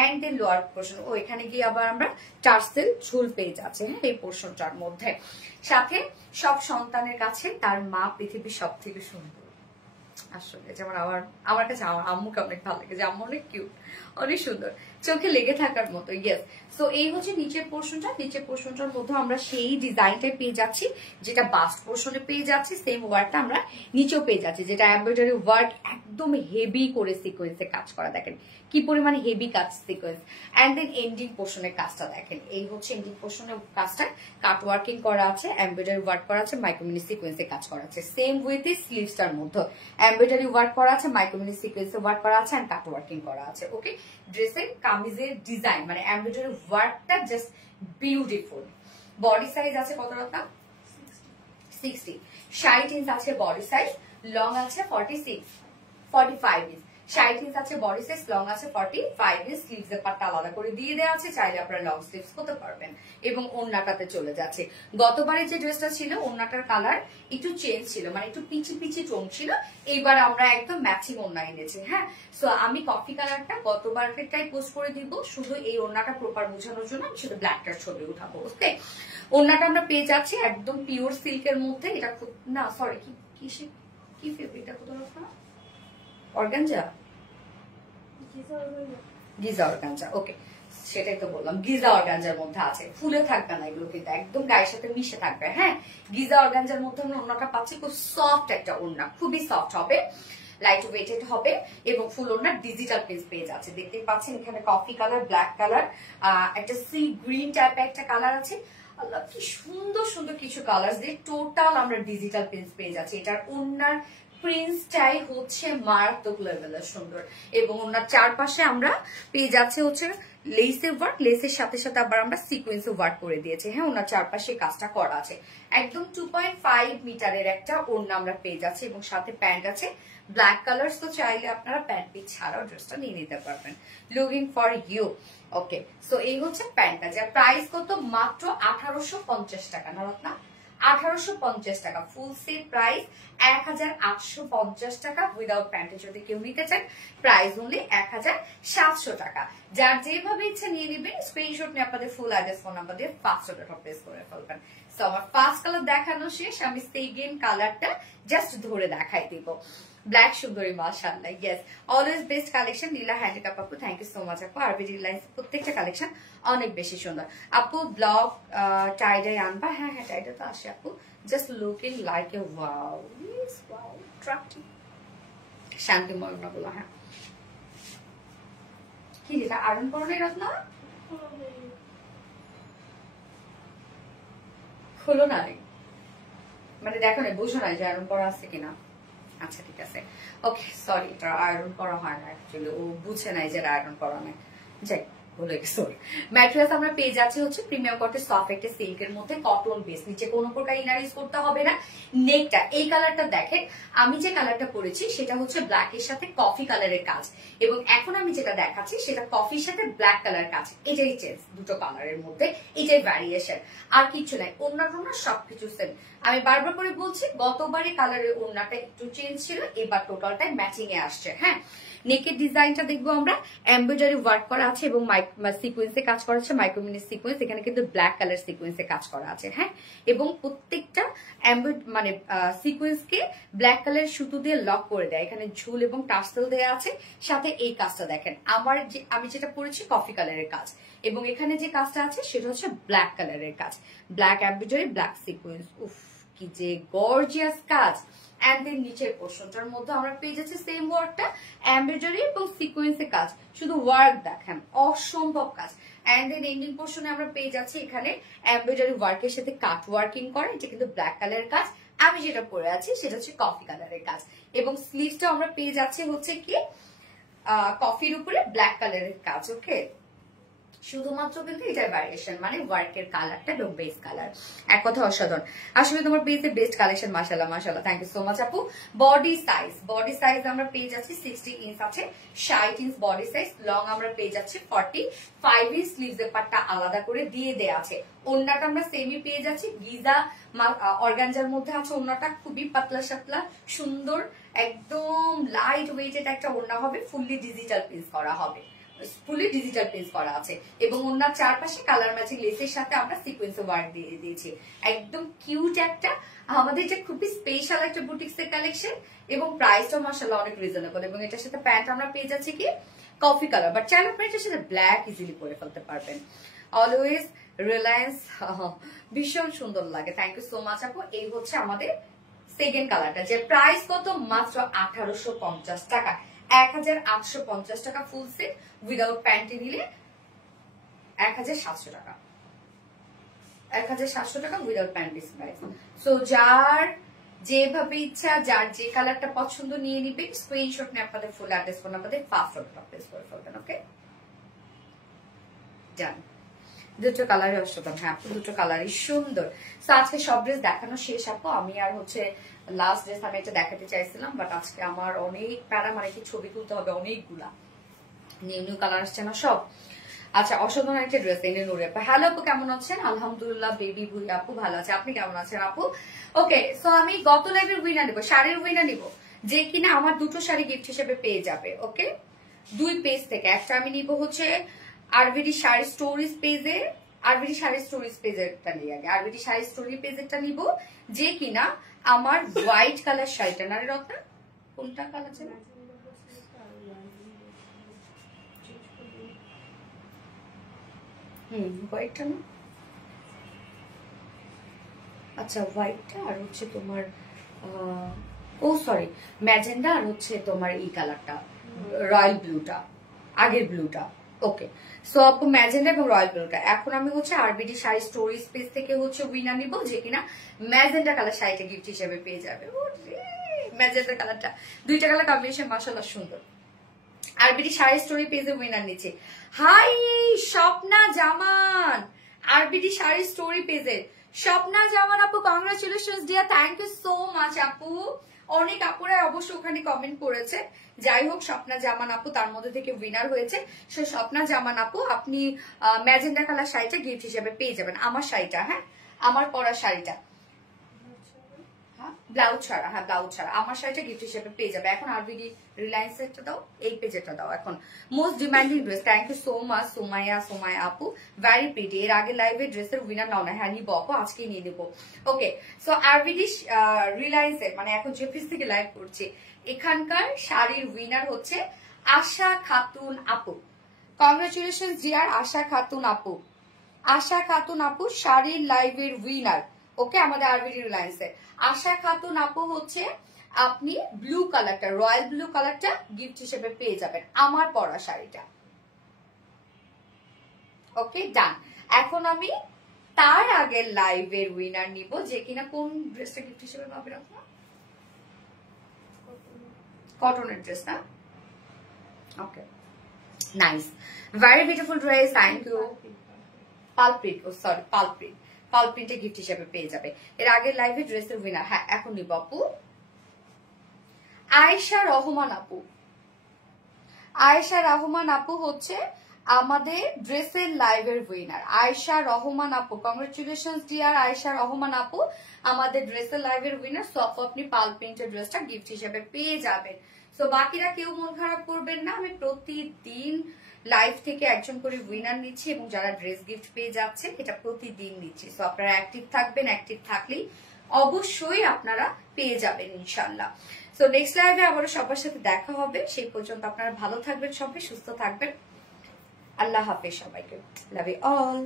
এন্ড দেন লোয়ার পোর্শন ও এখানে গিয়ে আবার আমরা টার্সেল ঝুল পেয়ে যাচ্ছে। হ্যাঁ, এই পোর্শনটার মধ্যে সাথে সব সন্তানের কাছে তার মা পৃথিবীর সব থেকে সুন্দর। আসলে যেমন আমার কাছে আমার আম্মুকে অনেক ভালো লাগে, যে আম্মু অনেক কিউট, অনেক সুন্দর, চোখে লেগে থাকার মতো। ইয়েস, সো এই হচ্ছে নিচের পোর্শনটা। নিচের পোর্শনটার মধ্যে আমরা সেই ডিজাইনটাই পেয়ে যাচ্ছি, যেটা বাস্ট পোর্শনে পেয়ে যাচ্ছি, সেম ওয়ার্কটা আমরা নিচেও পেয়ে যাচ্ছি, যেটা এমব্রয়ডারি ওয়ার্ক একদম হেভি করে সিকোয়েন্সে কাজ করা। দেখেন কি পরিমাণে হেভি কাজ সিকোয়েন্স। এন্ড দেন এন্ডিং পোর্শনের কাজটা দেখেন, এই হচ্ছে এন্ডিং পোর্শনের কাজটা, কাট ওয়ার্কিং করা আছে, এমব্রয়ডারি ওয়ার্ক করা আছে, মাইক্রোমিনি সিকোয়েন্সে কাজ করা আছে। সেম উইথ এই স্লিভসটার মধ্যে এমব্রয়ডারি ওয়ার্ক করা আছে, মাইক্রোমিনি সিকোয়েন্সে ওয়ার্ক করা আছে, এন্ড কাট ওয়ার্কিং করা আছে। ওকে, ড্রেসের কামিজের ডিজাইন মানে এমব্রয়ডারি ওয়ার্কটা জাস্ট বিউটিফুল। বডি সাইজ আছে কত রকম? 60। 60 ইঞ্চ আছে বডি সাইজ, লং আছে 45 ইঞ্চ। 60 ইঞ্চ আছে বডি সাইজ, লং আছে 45 ইঞ্চ। স্লিভস এর পাটটা আলাদা করে দিয়ে দেওয়া আছে, চাইলে আপনারা লং স্লিভস করতে পারবেন। এবং ওড়নাটাতে চলে যাচ্ছে। গতবারে যে ড্রেসটা ছিল ওড়নাটার কালার একটু চেঞ্জ ছিল, মানে একটু পিচি পিচি টোন ছিল, এইবার আমরা একদম ম্যাচিং ওড়না এনেছি। হ্যাঁ, সো আমি কফি কালারটা গতবারটাই পোস্ট করে দিব, শুধু এই ওড়নাটা প্রপার বোঝানোর জন্য আমি শুধু ব্ল্যাকটার ছবি উঠাবো। ওকে, ওড়নাটা আমরা পেয়ে যাচ্ছি একদম পিওর সিল্কের মধ্যে। এটা খুব না সরি কি ফেব্রিকটা কত রকম? Organza, Giza organza. ওকে, সেটাই তো বললাম, গিজা অর্গানজার মধ্যে আছে। ফুলে থাকবে না এগুলো, কিন্তু একদম গায়ের সাথে মিশে থাকবে। হ্যাঁ, গিজা অর্গানজার মধ্যে আমরা ওড়নাটা পাচ্ছি, খুব সফট একটা ওড়না, খুবই সফট হবে, লাইট ওয়েটেড হবে এবং ফুল ওড়নার ডিজিটাল প্রিন্ট পেয়ে যাচ্ছে। দেখতেই পাচ্ছেন এখানে কফি কালার, ব্ল্যাক কালার, একটা সি গ্রিন টাইপের একটা কালার আছে। আল্লাহ, কি সুন্দর সুন্দর কিছু কালার দিয়ে টোটাল আমরা ডিজিটাল প্রিন্ট পেয়ে যাচ্ছি। এটার ওড়নার প্রিন্টটাই হচ্ছে মারাত্মক লেভেলের সুন্দর, এবং ওনার চারপাশে আমরা পেয়ে যাচ্ছে হচ্ছে লেসের ওয়ার্ক, লেসের সাথে সাথে আবার আমরা সিকোয়েন্সে ওয়ার্ক করে দিয়েছি। হ্যাঁ, ওনার চারপাশে কাজটা করা আছে। একদম 2.5 মিটারের একটা ওড়না আমরা পেয়ে যাচ্ছি এবং সাথে প্যান্ট আছে ব্ল্যাক কালার। তো চাইলে আপনারা প্যান্ট পিস ছাড়াও ড্রেসটা নিয়ে নিতে পারবেন। Looking for you. Okay, so এই হচ্ছে প্যান্টটা, যার প্রাইস কত? মাত্র 1850 টাকা। না রত্না, 1850 টাকা। ফুল সেট প্রাইস 1850 টাকা। উইদাউট প্যান্টে যদি কেউ নিতে চান প্রাইস অনলি 1700 টাকা। যার যেভাবে ইচ্ছা নিয়ে নেবেন, স্ক্রিনশট নিয়ে আপনাদের ফুল অ্যাড্রেস ফোন নাম্বার দিয়ে 500 টাকা প্রেস করে ফেলবেন। সো আমার ফার্স্ট কালার দেখানো শেষ, আমি সেকেন্ড কালারটা জাস্ট ধরে দেখাই দিব। ব্ল্যাক সুন্দরী, মাশাআল্লাহ। ইয়েস, অলওয়েজ বেস্ট কালেকশন লীলা হ্যান্ডিক্যাপ আপু, থ্যাংক ইউ সো মাচ আপু। আরবি ডিজাইন প্রত্যেকটা কালেকশন অনেক বেশি সুন্দর আপু। ব্লক টাইডাই আনবা? হ্যাঁ হ্যাঁ, টাইডা তো আসে আপু। Just looking like a wow, yes wow, attractive শান্তিময় ওনাগুলো। হ্যাঁ, কি যেটা আয়রন করো নাই রত্না? খোলো নাই মানে দেখো না, বুঝো নাই যে আয়রন করা আছে কিনা। আচ্ছা ঠিক আছে, ওকে সরি, এটা আয়রন করা হয় না অ্যাকচুয়ালি, ও বুঝে নাই যে আয়রন করা নাই। যাই, ভুলে গেছি। ম্যাটেরিয়ালস আমরা পেয়ে যাচ্ছি হচ্ছে প্রিমিয়াম কটন সফট একটা সিল্কের মধ্যে, কটন বেস, নিচে কোনো প্রকার ইনার ইউজ করতে হবে না। নেকটা এই কালারটা দেখেন, আমি যে কালারটা পরেছি সেটা হচ্ছে ব্ল্যাক এর সাথে কফি কালারের কাজ, এবং এখন আমি যেটা দেখাচ্ছি সেটা কফির সাথে ব্ল্যাক কালার কাজ। এটাই চেঞ্জ, দুটো কালারের মধ্যে এটাই ভ্যারিয়েশন, আর কিছু নাই। অন্যান্য সবকিছু সেম। আমি বারবার করে বলছি, গতবারে কালারের ওড়নাটা একটু চেঞ্জ ছিল, এবার টোটালটাই ম্যাচিং এ আসছে। হ্যাঁ, নেকের ডিজাইনটা দেখবো আমরা, এমব্রয়ডারি ওয়ার্ক করা আছে এবং সিকোয়েন্সে কাজ করা আছে, মাইক্রোমিনি সিকোয়েন্স। এখানে কিন্তু ব্ল্যাক কালার সিকোয়েন্সে কাজ করা আছে। হ্যাঁ, এবং প্রত্যেকটা মানে সিকোয়েন্সকে ব্ল্যাক কালার সুতো দিয়ে লক করে দেয়। এখানে ঝুল এবং টার্সেল দেওয়া আছে। সাথে এই কাজটা দেখেন, আমি যেটা পরেছি কফি কালারের কাজ, এবং এখানে যে কাজটা আছে সেটা হচ্ছে ব্ল্যাক কালারের কাজ, ব্ল্যাক এমব্রয়ডারি, ব্ল্যাক সিকোয়েন্স। উফ, কি যে গর্জিয়াস কাজ। এন্ড দেন নিচের পোর্শনটার মধ্যে আমরা পেয়ে যাচ্ছি সেম ওয়ার্কটা, এমব্রয়ডারি এবং সিকোয়েন্সে কাজ। শুধু ওয়ার্ক দেখেন, অসম্ভব কাজ। এন্ড দেন এন্ডিং পোর্শনে আমরা পেয়ে যাচ্ছি এখানে এমব্রয়ডারি ওয়ার্কের সাথে কাট ওয়ার্কিং করা। এটা কিন্তু ব্ল্যাক কালারের কাজ। আমি যেটা পরে আছি সেটা হচ্ছে কফি কালারের কাজ, এবং স্লিভসটা আমরা পেয়ে যাচ্ছি হচ্ছে কি কফির উপরে ব্ল্যাক কালারের কাজ। ওকে, শুধুমাত্র কিন্তু এটার ভ্যারিয়েশন, মানে ওয়ার্কের কালারটা এবং বেস কালার, এক কথা অসাধারণ। আসলে তোমার পেজে বেস্ট কালেকশন, মাশাআল্লাহ মাশাআল্লাহ, থ্যাংক ইউ সো মাচ আপু। বডি সাইজ আমরা পেয়ে যাচ্ছি 60 ইঞ্চ আছে, 60 ইঞ্চ বডি সাইজ, লং আমরা পেয়ে যাচ্ছি 45 ইঞ্চ। স্লিভস এর পাটটা আলাদা করে দিয়ে দেয়া আছে। ওড়নাটা আমরা সেমি পেয়ে যাচ্ছি, গিজা অর্গানজার মধ্যে আছে। ওড়নাটা খুবই পাতলা সাতলা সুন্দর, একদম লাইট ওয়েটেড একটা ওড়না হবে, ফুললি ডিজিটাল প্রিন্ট করা হবে, ফুলি ডিজিটাল প্রিন্ট করা আছে, এবং ওনার চারপাশে কালার ম্যাচিং লেসের সাথে আমরা সিকোয়েন্স ওয়ার্ক দিয়ে দিয়েছি। একদম কিউট একটা, আমাদের এটা খুবই স্পেশাল একটা বুটিক্স এর কালেকশন, এবং প্রাইসটাও মাশাআল্লাহ অনেক রিজনেবল। এবং এটার সাথে প্যান্ট আমরা পেয়ে যাচ্ছি কি কফি কালার, বাট চাইলে আপনি এটার সাথে ব্ল্যাক ইজিলি পরে ফেলতে পারবেন। অলওয়েজ রিলায়েন্স, ভীষণ সুন্দর লাগে। থ্যাংক ইউ সো মাচ আপু। এই হচ্ছে আমাদের সেকেন্ড কালারটা, যে প্রাইস কত? মাত্র 1850 টাকা। 1850 টাকা ফুল সেট, উইদাউট প্যান্টে নিলে 1700 টাকা। 1700 টাকা without pant piece price. So যার যেভাবে ইচ্ছা, যার যে কালারটা পছন্দ নিয়ে নিবেন, স্ক্রিনশট নিয়ে আপনাদের ফুল অ্যাড্রেস ফোন আপনাদের 500 টাকা প্লেস করে ফেলবেন। ওকে। ডান। দুটো কালারই অসাধারণ। হ্যাঁ আপু দুটো কালারই সুন্দর। তো আজকে সব ড্রেস দেখানো শেষ আপু। আমি আর হচ্ছে লাস্ট ড্রেস আমি এটা দেখাতে চাইছিলাম, বাট আজকে আমার অনেক প্যারা, মানে কি ছবি তুলতে হবে অনেকগুলা, নিউ নিউ কালার আসছে না সব। আচ্ছা অসাধারণ একটা ড্রেস এনে নুরি আপু। হ্যালো আপু কেমন আছেন? আলহামদুলিল্লাহ বেবি ভুই আপু ভালো আছে, আপনি কেমন আছেন আপু? ওকে সো আমি গত লাইভের উইনার নিব, শাড়ির উইনার নিব, যে কিনা আমার দুটো শাড়ি গিফট হিসেবে পেয়ে যাবে। ওকে 2 পেজ থেকে একটা আমি নিব হচ্ছে আরবিডি শাড়ি স্টোরিজ পেজে, আরবিডি শাড়ি স্টোরিজ পেজেরটা নিয়ে আগে আরবিডি শাড়ি স্টোরি পেজেরটা নিব, যে কিনা আমার হোয়াইট কালার শাড়িটা, না রে রত্না কোনটা কালার ছিল? হোয়াইটটা না, আচ্ছা হোয়াইটটা আর হচ্ছে তোমার ও সরি ম্যাজেন্ডা আর হচ্ছে তোমার এই কালারটা রয়্যাল ব্লুটা, আগের ব্লুটা। ওকে সো আপু ম্যাজেন্ডা এবং রয়্যাল ব্লুটা। এখন আমি হচ্ছে আরবিডি শাড়ি স্টোরি স্পেস থেকে হচ্ছে উইনার নিব, যে কিনা ম্যাজেন্ডা কালার শাড়িটা গিফট হিসেবে পেয়ে যাবে। ম্যাজেন্ডা কালারটা, দুইটা কালার কম্বিনেশন মাশাআল্লাহ সুন্দর। আরবিডি শাড়ি স্টোরি পেজে উইনার নিচ্ছে। Hi Swapna Zaman, RBD sari story পেজে স্বপ্না জামান আপু congratulations dear, thank you so much আপু। অনেক আপুরা অবশ্য ওখানে কমেন্ট করেছে, যাই হোক স্বপ্না জামান আপু তার মধ্যে থেকে উইনার হয়েছে। সো স্বপ্না জামান আপু আপনি ম্যাজেন্ডা কালার শাড়িটা গিফট হিসেবে পেয়ে যাবেন, আমার শাড়িটা, হ্যাঁ আমার পরা শাড়িটা, ব্লাউজ ছাড়া, হ্যাঁ ব্লাউজ ছাড়া আমার শাড়িটা গিফট হিসেবে পেয়ে যাবে। এখন আরবিডি রিলায়েন্স এরটা দাও, এই পেজেটা দাও এখন। Most demanding dress, thank you so much Somaya আপু, ভেরি প্রিটি। এর আগে লাইভে ড্রেসের উইনার নাও না, হ্যাঁ নিবো আপু আজকেই নিয়ে নিবো। ওকে সো আরবিডি রিলায়েন্স এর, মানে এখন জেফিস থেকে লাইভ করছি, এখানকার শাড়ির উইনার হচ্ছে আশা খাতুন আপু। কংগ্রাচুলেশন ডিয়ার আশা খাতুন আপু, আশা খাতুন আপু শাড়ির লাইভের উইনার। ওকে আমাদের আরবিডি রিলায়েন্সে আশা খাতুন আপু হচ্ছে আপনি ব্লু কালারটা, রয়্যাল ব্লু কালারটা গিফট হিসেবে পেয়ে যাবেন, আমার পরা শাড়িটা। ওকে ডান। এখন আমি তার আগে লাইভের উইনার নিব, যে কিনা কোন ড্রেসটা গিফট হিসেবে পাবে আপনার? কটনের ড্রেস না? Okay nice, very beautiful dress, thank you. পালপ্রিন্ট, ও সরি পালপ্রিন্ট, পালপ্রিন্টে গিফট হিসেবে পেয়ে যাবে। এর আগের লাইভে ড্রেসের উইনার, হ্যাঁ এখন নিব আপু আয়েশা রহমান আপু। আয়েশা রহমান আপু হচ্ছে আমাদের ড্রেসের লাইভের উইনার, আয়েশা রহমান আপু। কংগ্রেচুলেশনস ডিয়ার আয়েশা রহমান আপু, আমাদের ড্রেসের লাইভের উইনার। সো আপু আপনি পালপ্রিন্টের ড্রেসটা গিফট হিসেবে পেয়ে যাবেন। সো বাকিরা কেউ মন খারাপ করবেন না, আমি প্রতিদিন লাইভ থেকে একজন করে উইনার নিচ্ছি, এবং যারা ড্রেস গিফট পেয়ে যাচ্ছে এটা প্রতিদিন নিচ্ছি। সো আপনারা অ্যাক্টিভ থাকবেন, অ্যাক্টিভ থাকলেই অবশ্যই আপনারা পেয়ে যাবেন ইনশাল্লাহ। সো নেক্সট লাইভে আবারও সবার সাথে দেখা হবে, সেই পর্যন্ত আপনারা ভালো থাকবেন, সবাই সুস্থ থাকবেন। আল্লাহ হাফেজ সবাইকে, লাভ ইউ অল।